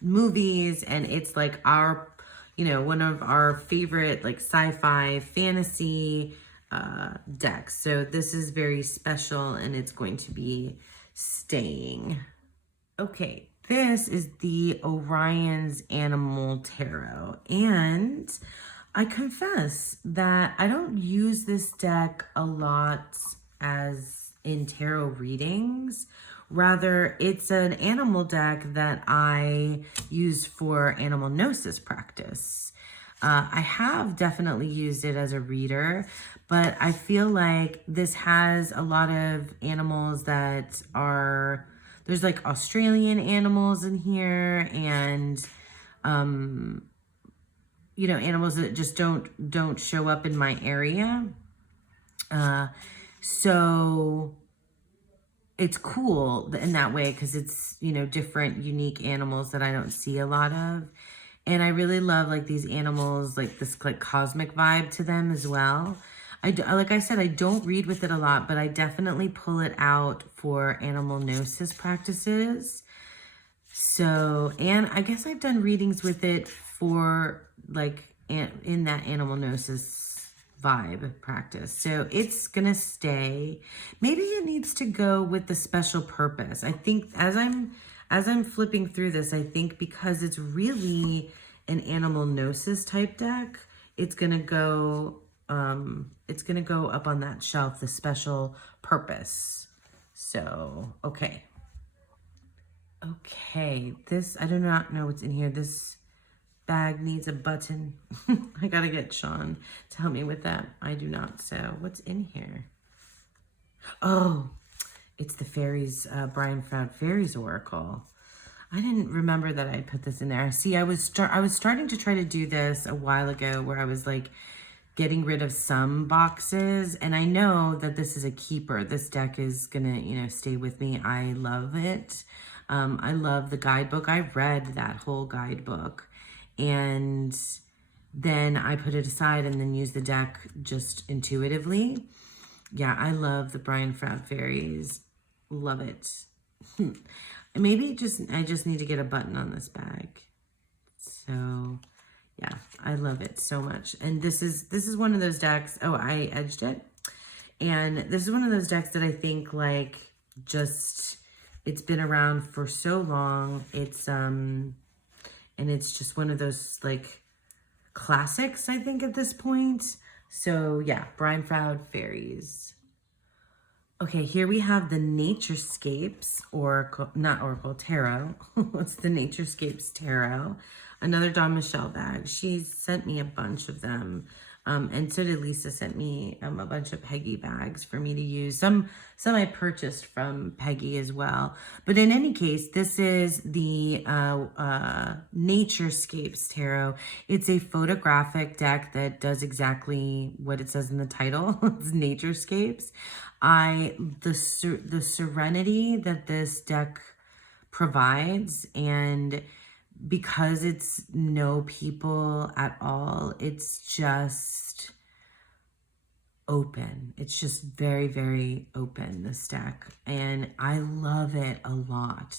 movies. And it's like our, you know, one of our favorite like sci-fi fantasy decks. So this is very special and it's going to be staying. Okay, this is the Orion's Animal Tarot, and I confess that I don't use this deck a lot as in tarot readings. Rather, it's an animal deck that I use for Animalnosis practice. I have definitely used it as a reader, but I feel like this has a lot of animals that are... There's like Australian animals in here, and you know, animals that just don't show up in my area. So it's cool in that way because it's, you know, different, unique animals that I don't see a lot of. And I really love like these animals, like this like cosmic vibe to them as well. Like I said, I don't read with it a lot, but I definitely pull it out for Animalnosis practices. So, and I guess I've done readings with it for like in that Animalnosis vibe practice. So it's gonna stay. Maybe it needs to go with the special purpose. I think as I'm flipping through this, I think because it's really an Animalnosis type deck, it's gonna go up on that shelf, the special purpose. So, okay. Okay, this, I do not know what's in here. This bag needs a button. I gotta get Sean to help me with that. I do not. So, what's in here? Oh, it's the Faeries, Brian Froud Faeries Oracle. I didn't remember that I put this in there. See, I was starting to try to do this a while ago where I was like, getting rid of some boxes, and I know that this is a keeper. This deck is gonna, you know, stay with me. I love it. I love the guidebook. I read that whole guidebook, and then I put it aside and then use the deck just intuitively. Yeah, I love the Brian Froud Fairies. Love it. Maybe I just need to get a button on this bag. So yeah, I love it so much. And this is one of those decks. Oh, I edged it. And this is one of those decks that I think like just, it's been around for so long. It's and it's just one of those like classics, I think, at this point. So yeah, Brian Froud Fairies. Okay, here we have the Naturescapes Oracle, not Oracle, Tarot. It's the Naturescapes Tarot. Another Dawn Michelle bag. She sent me a bunch of them. And so did Lisa, sent me a bunch of Peggy bags for me to use. Some I purchased from Peggy as well. But in any case, this is the Naturescapes Tarot. It's a photographic deck that does exactly what it says in the title. It's Naturescapes. The serenity that this deck provides, and because it's no people at all, it's just open. It's just very, very open, this deck. And I love it a lot.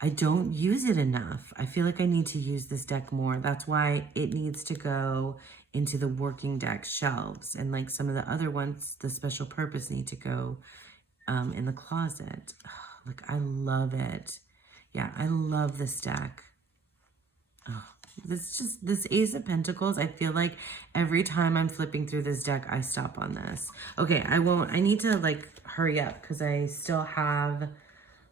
I don't use it enough. I feel like I need to use this deck more. That's why it needs to go into the working deck shelves. And like some of the other ones, the special purpose, need to go in the closet. Oh, like, I love it. Yeah, I love this deck. Oh, this Ace of Pentacles, I feel like every time I'm flipping through this deck, I stop on this. Okay, I need to like hurry up because I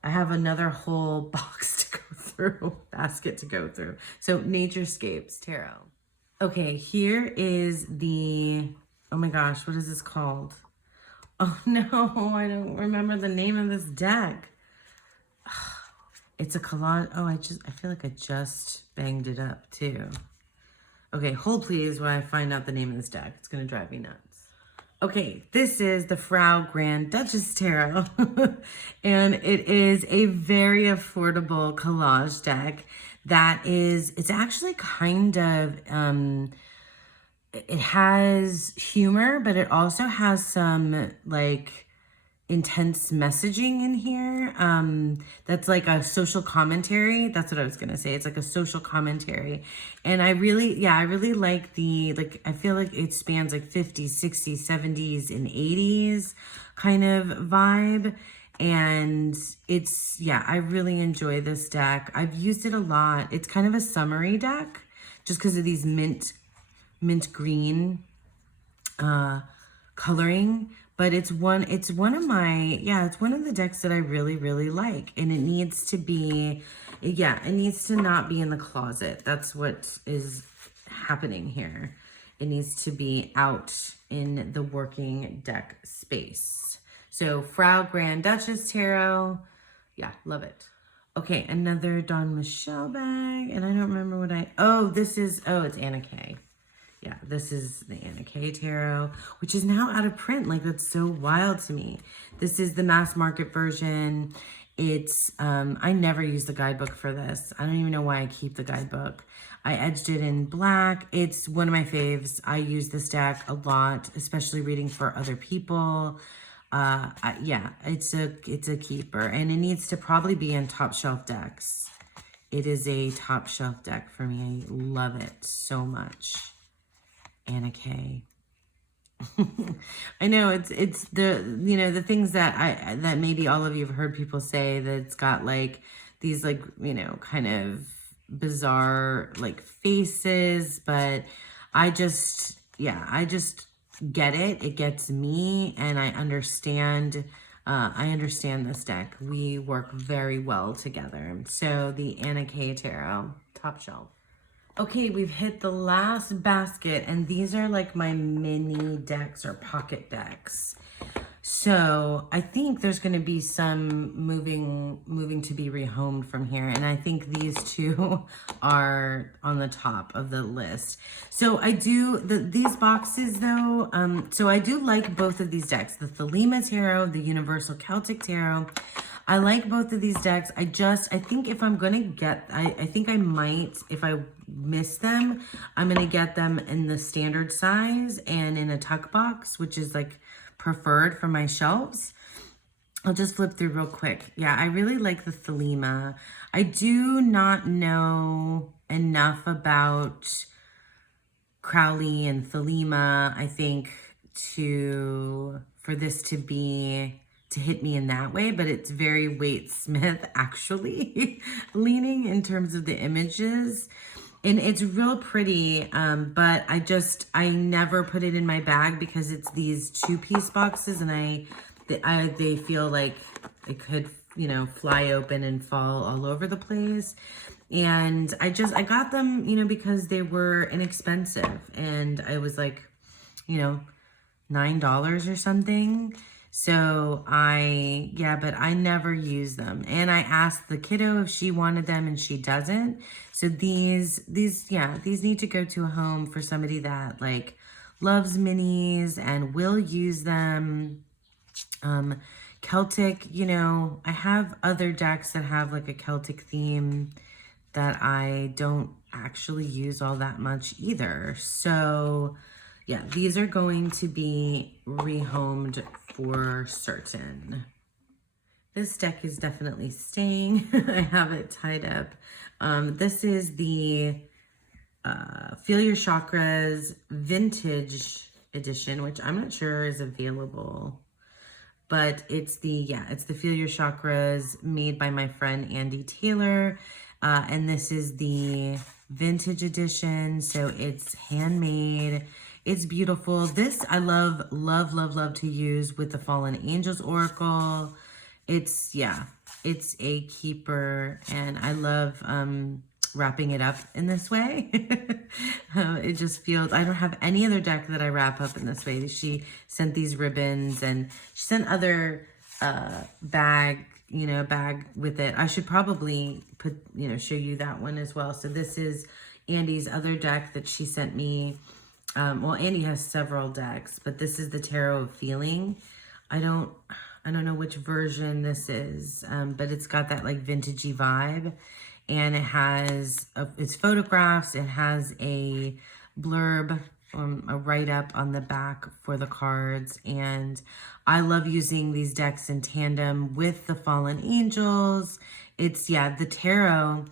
have another whole box to go through, basket to go through. So Naturescapes Tarot. Okay, here is the, oh my gosh, what is this called? Oh no, I don't remember the name of this deck. It's a collage. Oh, I feel like I just banged it up too. Okay, hold please while I find out the name of this deck. It's gonna drive me nuts. Okay, this is the Fra Grand Duchess Tarot. And it is a very affordable collage deck that is, it's actually kind of, it has humor, but it also has some like intense messaging in here. That's like a social commentary. That's what I was going to say. It's like a social commentary. And I really like I feel like it spans like 50s, 60s, 70s, and 80s kind of vibe. And it's, yeah, I really enjoy this deck. I've used it a lot. It's kind of a summery deck just because of these mint green coloring. But it's one of the decks that I really, really like. And it needs to be, it needs to not be in the closet. That's what is happening here. It needs to be out in the working deck space. So Fra Grand Duchess Tarot. Yeah, love it. Okay, another Don Michelle bag. And I don't remember what it's Anna Kay. Yeah, this is the Anna Kay Tarot, which is now out of print. Like, that's so wild to me. This is the mass market version. It's, I never use the guidebook for this. I don't even know why I keep the guidebook. I edged it in black. It's one of my faves. I use this deck a lot, especially reading for other people. Yeah, it's a keeper, and it needs to probably be in top shelf decks. It is a top shelf deck for me. I love it so much. Anna Kay. I know it's the, the things that that maybe all of you have heard people say, that it's got like these like, kind of bizarre like faces, but I just get it. It gets me, and I understand this deck. We work very well together. So the Anna Kay Tarot, top shelf. Okay, we've hit the last basket, and these are like my mini decks or pocket decks. So I think there's going to be some moving to be rehomed from here, and I think these two are on the top of the list. So I do these boxes though. So I do like both of these decks, the Thelema Tarot, the Universal Celtic Tarot. I like both of these decks. I think if I'm going to get, I think I might, if I miss them, I'm going to get them in the standard size and in a tuck box, which is like preferred for my shelves. I'll just flip through real quick. Yeah, I really like the Thelema. I do not know enough about Crowley and Thelema, I think, for this to hit me in that way, but it's very Waite Smith actually leaning in terms of the images, and it's real pretty, but I never put it in my bag because it's these 2-piece boxes, and they feel like it could fly open and fall all over the place. And I got them because they were inexpensive, and I was like, you know, $9 or something. So but I never use them. And I asked the kiddo if she wanted them and she doesn't. So these need to go to a home for somebody that like loves minis and will use them. Celtic, you know, I have other decks that have like a Celtic theme that I don't actually use all that much either. So yeah, these are going to be rehomed for certain. This deck is definitely staying. I have it tied up. This is the Feel Your Chakras Vintage Edition, which I'm not sure is available. But it's the Feel Your Chakras made by my friend Andy Taylor. And this is the vintage edition. So it's handmade. It's beautiful. This I love to use with the Fallen Angels Oracle. It's a keeper, and I love wrapping it up in this way. It just feels, I don't have any other deck that I wrap up in this way. She sent these ribbons, and she sent other bag with it. I should probably show you that one as well. So this is Andy's other deck that she sent me. Well, Andy has several decks, but this is the Tarot of Feeling. I don't know which version this is, but it's got that like vintagey vibe, and it has it's photographs. It has a blurb, a write-up on the back for the cards, and I love using these decks in tandem with the Fallen Angels. It's the tarot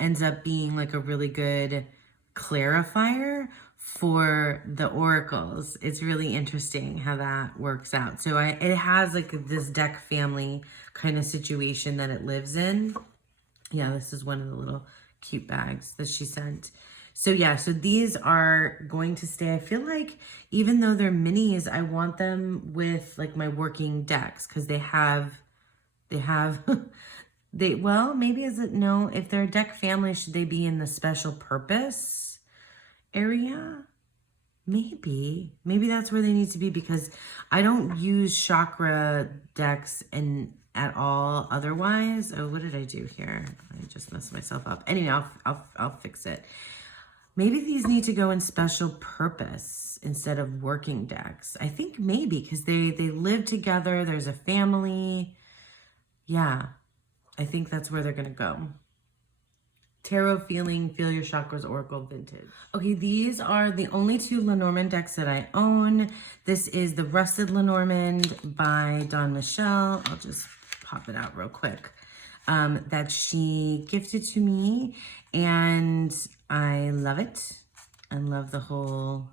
ends up being like a really good clarifier for the oracles. It's really interesting how that works out. So it has like this deck family kind of situation that it lives in. Yeah, this is one of the little cute bags that she sent. So so these are going to stay. I feel like even though they're minis, I want them with like my working decks, because they have well, maybe if they're a deck family, should they be in the special purpose area? Maybe that's where they need to be, because I don't use chakra decks at all otherwise. Oh, what did I do here? I just messed myself up. Anyway, I'll fix it. Maybe these need to go in special purpose instead of working decks. I think maybe because they live together. There's a family. Yeah, I think that's where they're going to go. Tarot Feeling, Feel Your Chakras Oracle Vintage. Okay, these are the only two Lenormand decks that I own. This is the Rusted Lenormand by Dawn Michelle. I'll just pop it out real quick. That she gifted to me, and I love it. I love the whole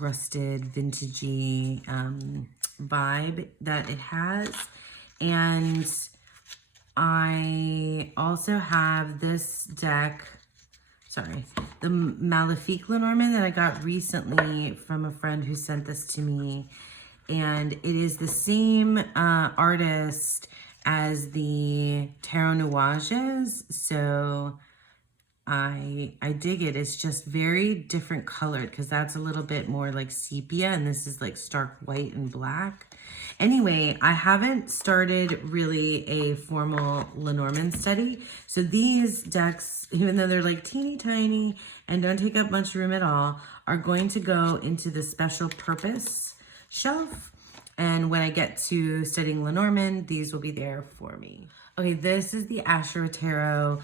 rusted, vintagey vibe that it has. And I also have this deck, the Malfi Lenormand that I got recently from a friend who sent this to me. And it is the same artist as the Tarot Nuages. So I dig it. It's just very different colored, because that's a little bit more like sepia, and this is like stark white and black. Anyway, I haven't started really a formal Lenormand study. So these decks, even though they're like teeny tiny and don't take up much room at all, are going to go into the special purpose shelf. And when I get to studying Lenormand, these will be there for me. Okay, this is the Asher Tarot.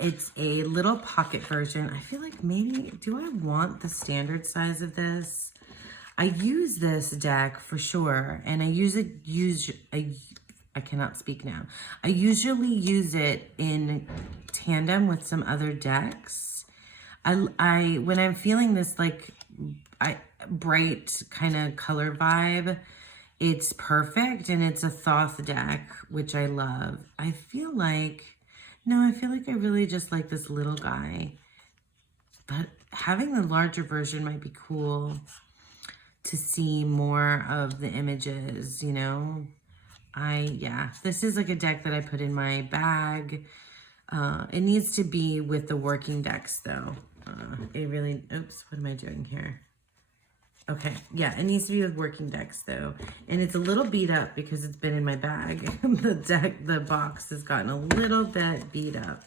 It's a little pocket version. I feel like maybe, do I want the standard size of this? I use this deck for sure, and I cannot speak now. I usually use it in tandem with some other decks. When I'm feeling this like bright kind of color vibe, it's perfect, and it's a Thoth deck, which I love. I feel like I really just like this little guy, but having the larger version might be cool to see more of the images, you know? This is like a deck that I put in my bag. It needs to be with the working decks though. Oops, what am I doing here? Okay, yeah, it needs to be with working decks though. And it's a little beat up because it's been in my bag. The box has gotten a little bit beat up.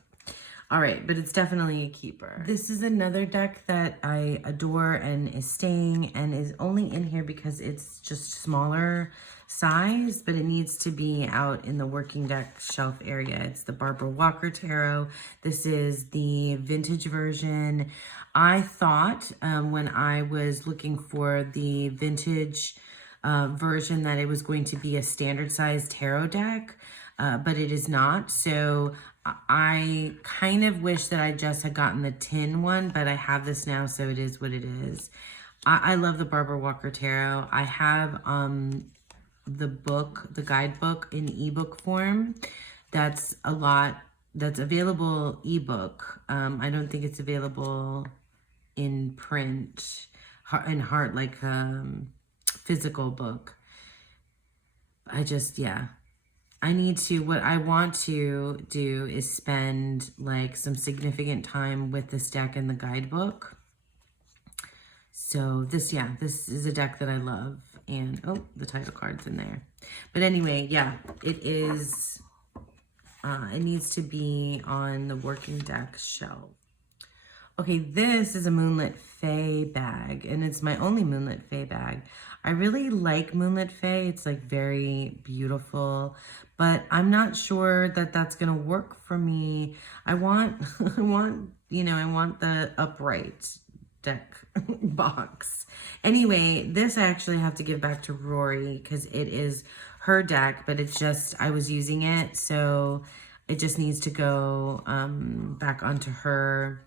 All right, but it's definitely a keeper. This is another deck that I adore and is staying and is only in here because it's just smaller size, but it needs to be out in the working deck shelf area. It's the Barbara Walker Tarot. This is the vintage version. I thought when I was looking for the vintage version that it was going to be a standard size tarot deck, but it is not. So I kind of wish that I just had gotten the tin one, but I have this now, so it is what it is. I love the Barbara Walker Tarot. I have the book, the guidebook in ebook form. That's available ebook. I don't think it's available in print, like physical book. What I want to do is spend like some significant time with this deck in the guidebook. So this is a deck that I love. And, oh, the title card's in there. But anyway, yeah, it is, it needs to be on the working deck shelf. Okay, this is a Moonlit Fae bag, and it's my only Moonlit Fae bag. I really like Moonlit Fae. It's like very beautiful, but I'm not sure that that's gonna work for me. I want the upright deck box. Anyway, this I actually have to give back to Rory because it is her deck, but it's just, I was using it, so it just needs to go back onto her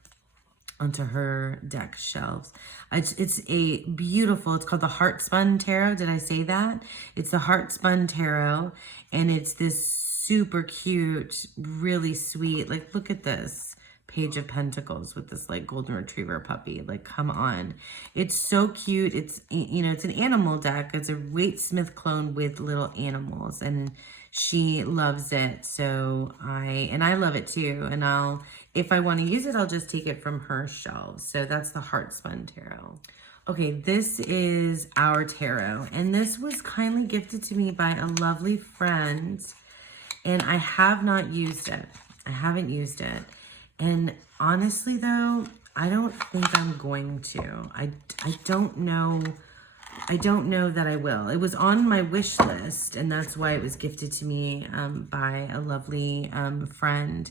deck shelves. It's a beautiful, it's called the Heart Spun Tarot. Did I say that? It's the Heart Spun Tarot, and it's this super cute, really sweet, like, look at this Page of Pentacles with this like golden retriever puppy. Like, come on. It's so cute. It's, it's an animal deck. It's a Waite Smith clone with little animals, and she loves it. So I love it too. And if I want to use it, I'll just take it from her shelves. So that's the Heart Spun Tarot. Okay, this is our tarot, and this was kindly gifted to me by a lovely friend, and I have not used it. I haven't used it. And honestly, though, I don't think I'm going to. I don't know. I don't know that I will. It was on my wish list, and that's why it was gifted to me by a lovely friend.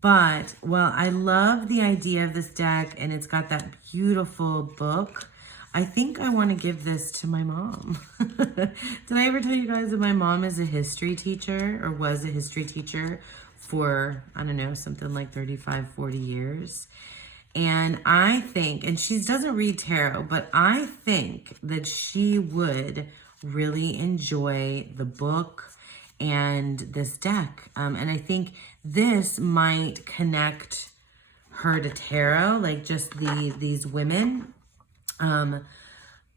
But, well, I love the idea of this deck, and it's got that beautiful book. I think I want to give this to my mom. Did I ever tell you guys that my mom is a history teacher, or was a history teacher for, I don't know, something like 35, 40 years. And I think, and she doesn't read tarot, but I think that she would really enjoy the book and this deck. And I think this might connect her to tarot, like just these women.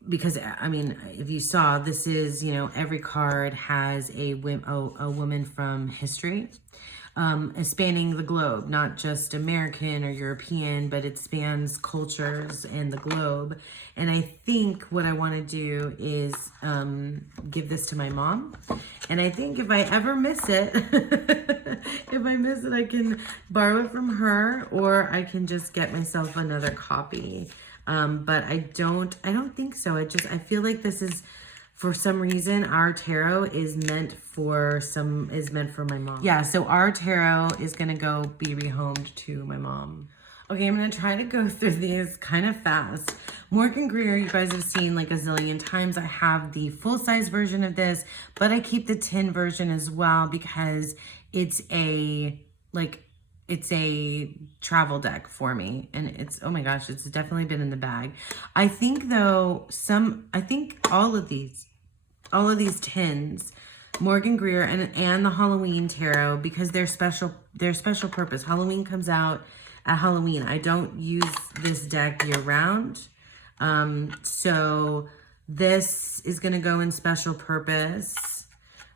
Because, I mean, if you saw, this is, every card has a woman from history. Spanning the globe, not just American or European, but it spans cultures and the globe. And I think what I want to do is give this to my mom. And I think if I ever miss it, I can borrow it from her, or I can just get myself another copy. But I don't think so. I feel like this is, for some reason, our tarot is meant for my mom. Yeah, so our tarot is gonna be rehomed to my mom. Okay, I'm gonna try to go through these kind of fast. Morgan Greer, you guys have seen like a zillion times. I have the full-size version of this, but I keep the tin version as well because it's a travel deck for me, and it's, oh my gosh, it's definitely been in the bag. I think though, all of these tins, Morgan Greer and the Halloween Tarot, because they're special purpose. Halloween comes out at Halloween. I don't use this deck year round. So this is gonna go in special purpose.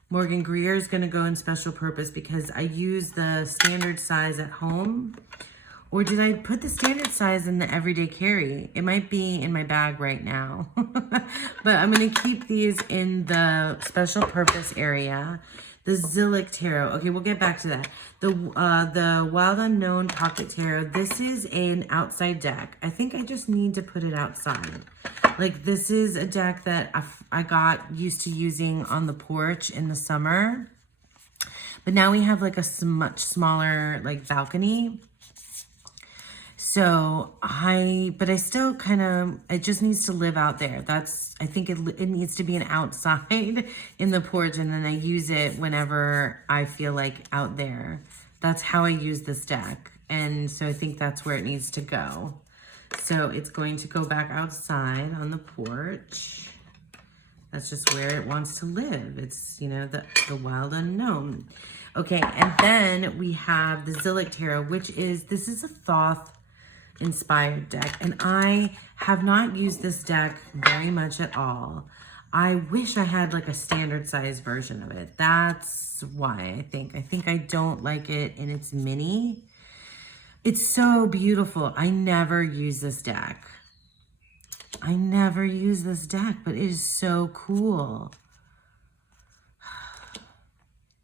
Morgan Greer is gonna go in special purpose because I use the standard size at home, Or did I put the standard size in the everyday carry? It might be in my bag right now. But I'm going to keep these in the special purpose area. The Zillick Tarot. Okay, we'll get back to that. The Wild Unknown Pocket Tarot. This is an outside deck. I think I just need to put it outside. Like, this is a deck that I got used to using on the porch in the summer. But now we have like a much smaller like balcony. So but I still kind of, it just needs to live out there. I think it needs to be an outside in the porch, and then I use it whenever I feel like out there. That's how I use this deck. And so I think that's where it needs to go. So it's going to go back outside on the porch. That's just where it wants to live. It's, you know, the wild unknown. Okay, and then we have the Zillick Tarot, which this is a Thoth inspired deck, and I have not used this deck very much at all. I wish I had like a standard size version of it. That's why I think I don't like it in its mini. It's so beautiful. I never use this deck. But it is so cool.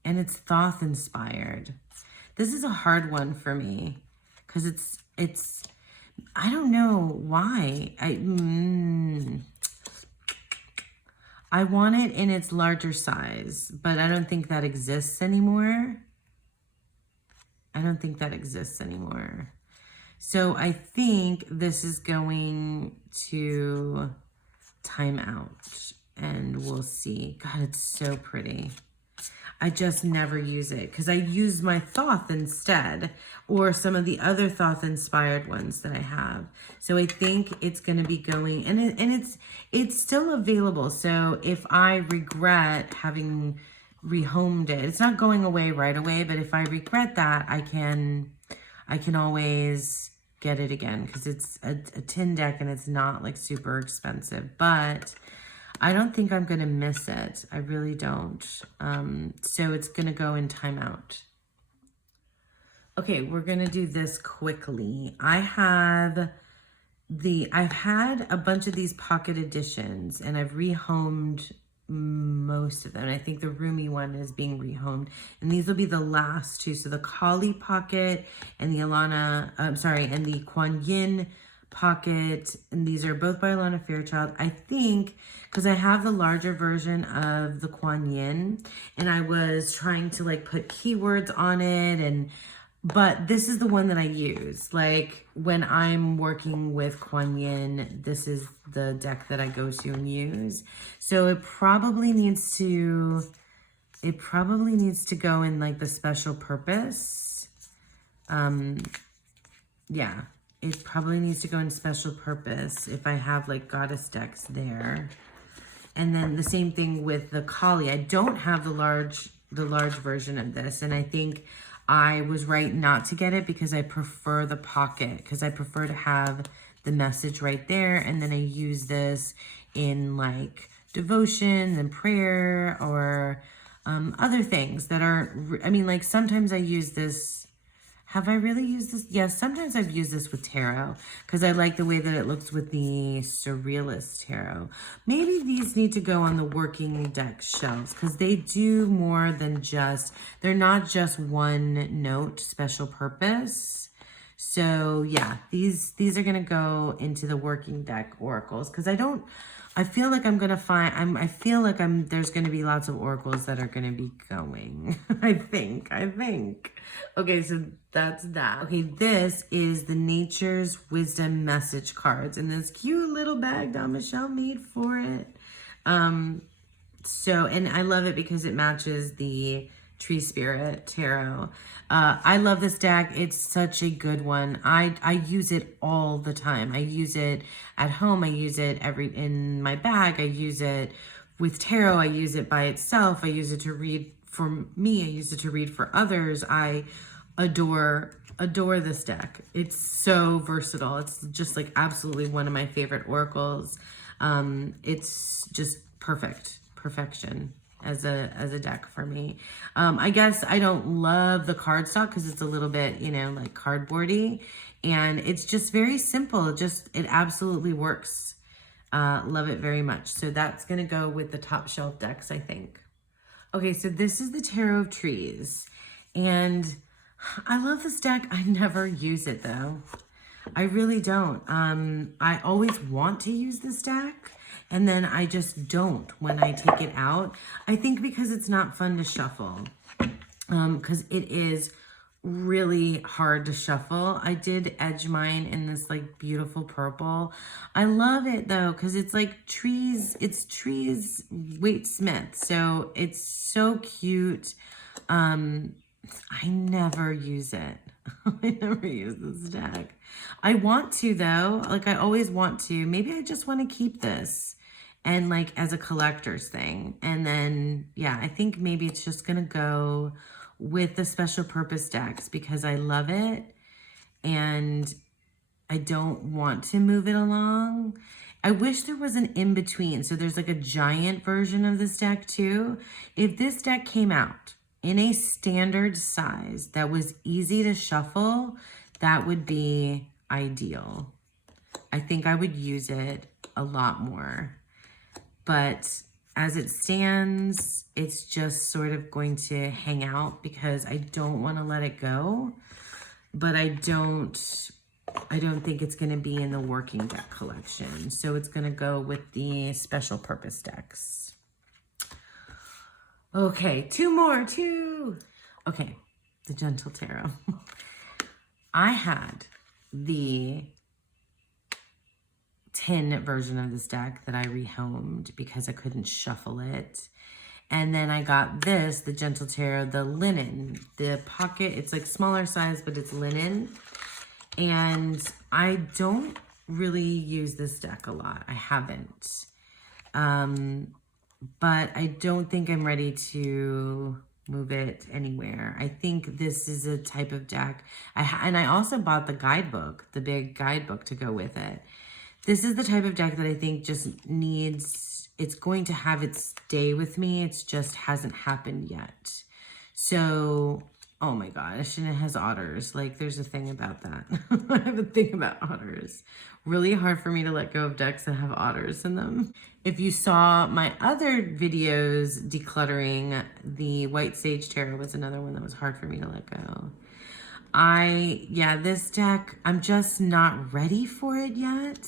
And it's Thoth inspired. This is a hard one for me because it's I don't know why. I want it in its larger size, but I don't think that exists anymore. So I think this is going to time out, and we'll see. God, it's so pretty. I just never use it because I use my Thoth instead, or some of the other Thoth inspired ones that I have. So I think it's going to be going, and it's still available. So if I regret having rehomed it, it's not going away right away, but if I regret that, I can always get it again because it's a tin deck and it's not like super expensive, but I don't think I'm going to miss it. I really don't. So it's going to go in timeout. Okay, we're going to do this quickly. I've had a bunch of these pocket editions, and I've rehomed most of them. I think the roomy one is being rehomed, and these will be the last two. So the Kali pocket and the and the Kuan Yin pocket, and these are both by Alana Fairchild. I think because I have the larger version of the Kuan Yin, and I was trying to like put keywords on it, but this is the one that I use. Like when I'm working with Kuan Yin, this is the deck that I go to and use. So it probably needs to go in like the special purpose. Yeah. It probably needs to go in special purpose if I have like goddess decks there. And then the same thing with the Kali. I don't have the large version of this, and I think I was right not to get it because I prefer the pocket, because I prefer to have the message right there, and then I use this in like devotion and prayer or other things that aren't, I mean, like sometimes I use this. Have I really used this? Yes, sometimes I've used this with tarot because I like the way that it looks with the Surrealist Tarot. Maybe these need to go on the working deck shelves because they do more than just, they're not just one note special purpose. So yeah, these are going to go into the working deck oracles because I feel like I'm going to find, there's going to be lots of oracles that are going to be going. I think. Okay, so that's that. Okay, this is the Nature's Wisdom message cards in this cute little bag that Michelle made for it. So, and I love it because it matches the Tree Spirit Tarot. I love this deck. It's such a good one. I use it all the time. I use it at home. I use it in my bag. I use it with tarot. I use it by itself. I use it to read for me. I use it to read for others. I adore this deck. It's so versatile. It's just like absolutely one of my favorite oracles. It's just perfection as a deck for me. I guess I don't love the cardstock because it's a little bit, like cardboardy. And it's just very simple. It absolutely works. Love it very much. So that's going to go with the top shelf decks, I think. Okay, so this is the Tarot of Trees. And I love this deck. I never use it though. I really don't. I always want to use this deck, and then I just don't when I take it out. I think because it's not fun to shuffle. Because it is really hard to shuffle. I did edge mine in this like beautiful purple. I love it though, because it's like trees. It's trees Waite Smith. So it's so cute. I never use it. I never use this deck. I want to though. Like I always want to. Maybe I just want to keep this and like as a collector's thing. And then, yeah, I think maybe it's just going to go with the special purpose decks because I love it and I don't want to move it along. I wish there was an in-between. So there's like a giant version of this deck too. If this deck came out in a standard size that was easy to shuffle, that would be ideal. I think I would use it a lot more. But as it stands, it's just sort of going to hang out because I don't want to let it go. But I don't think it's going to be in the working deck collection. So it's going to go with the special purpose decks. Okay, two more. Okay, the Gentle Tarot. I had the tin version of this deck that I rehomed because I couldn't shuffle it. And then I got this, the Gentle Tarot, the linen, the pocket. It's like smaller size, but it's linen. And I don't really use this deck a lot. I haven't. But I don't think I'm ready to move it anywhere. I think this is a type of deck. And I also bought the guidebook, the big guidebook to go with it. This is the type of deck that I think just needs, it's going to have its day with me. It just hasn't happened yet. So, oh my gosh, and it has otters. Like, there's a thing about that. I have a thing about otters. Really hard for me to let go of decks that have otters in them. If you saw my other videos decluttering, the White Sage Tarot was another one that was hard for me to let go. This deck, I'm just not ready for it yet.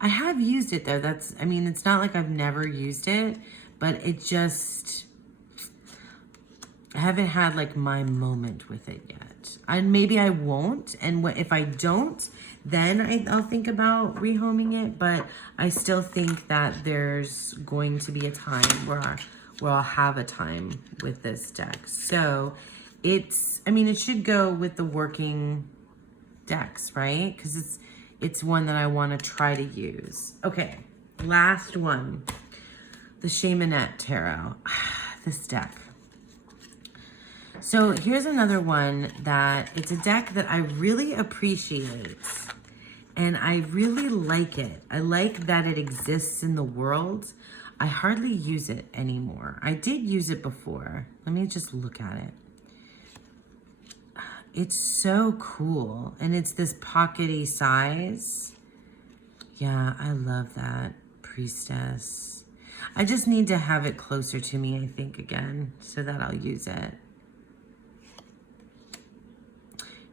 I have used it though. It's not like I've never used it, but it just, I haven't had like my moment with it yet. And maybe I won't. And if I don't, then I'll think about rehoming it. But I still think that there's going to be a time where I'll have a time with this deck. So it should go with the working decks, right? Because it's one that I want to try to use. Okay, last one. The Shamanette Tarot. This deck. So here's another one that it's a deck that I really appreciate. And I really like it. I like that it exists in the world. I hardly use it anymore. I did use it before. Let me just look at it. It's so cool. And it's this pockety size. Yeah, I love that. Priestess. I just need to have it closer to me, I think, again, so that I'll use it.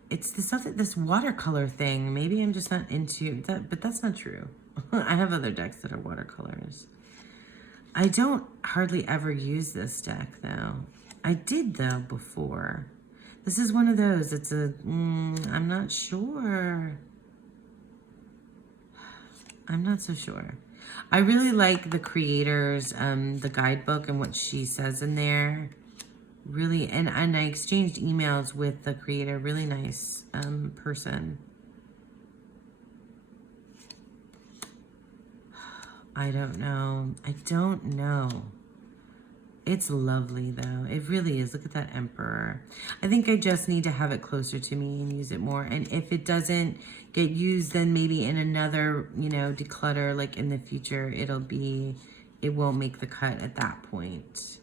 It's this watercolor thing. Maybe I'm just not into that, but that's not true. I have other decks that are watercolors. I don't hardly ever use this deck, though. I did, though, before. This is one of those. It's I'm not sure. I'm not so sure. I really like the creator's, the guidebook and what she says in there. Really, and I exchanged emails with the creator. Really nice person. I don't know. It's lovely, though. It really is. Look at that Emperor. I think I just need to have it closer to me and use it more. And if it doesn't get used, then maybe in another, declutter, like in the future, it won't make the cut at that point.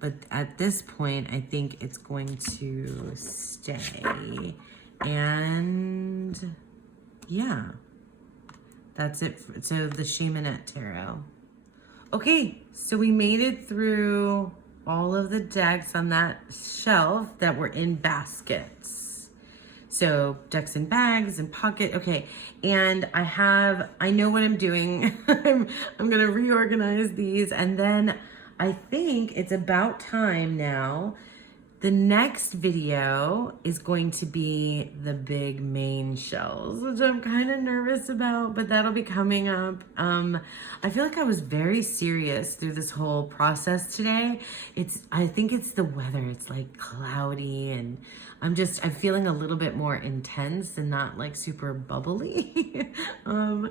But at this point, I think it's going to stay. And yeah, that's it. So the Shamanette Tarot. Okay, so we made it through all of the decks on that shelf that were in baskets. So decks in bags and pocket. Okay, and I know what I'm doing. I'm gonna reorganize these, and then I think it's about time now. The next video is going to be the big main shells, which I'm kind of nervous about, but that'll be coming up. I feel like I was very serious through this whole process today. I think it's the weather. It's like cloudy, and I'm feeling a little bit more intense and not like super bubbly. And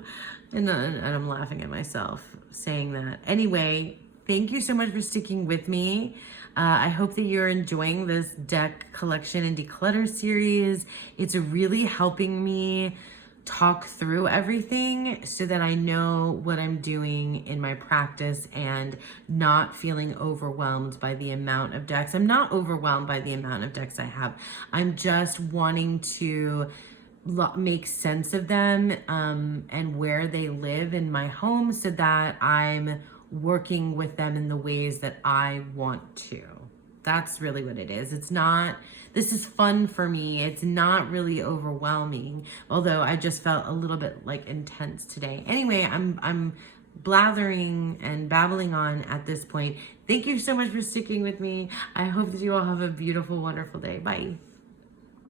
I'm laughing at myself saying that. Anyway, thank you so much for sticking with me. I hope that you're enjoying this deck collection and declutter series. It's really helping me talk through everything so that I know what I'm doing in my practice and not feeling overwhelmed by the amount of decks. I'm not overwhelmed by the amount of decks I have. I'm just wanting to make sense of them and where they live in my home so that I'm working with them in the ways that I want to. That's really what it is. This is fun for me. It's not really overwhelming, although I just felt a little bit like intense today. Anyway, I'm blathering and babbling on at this point. Thank you so much for sticking with me. I hope that you all have a beautiful, wonderful day. Bye.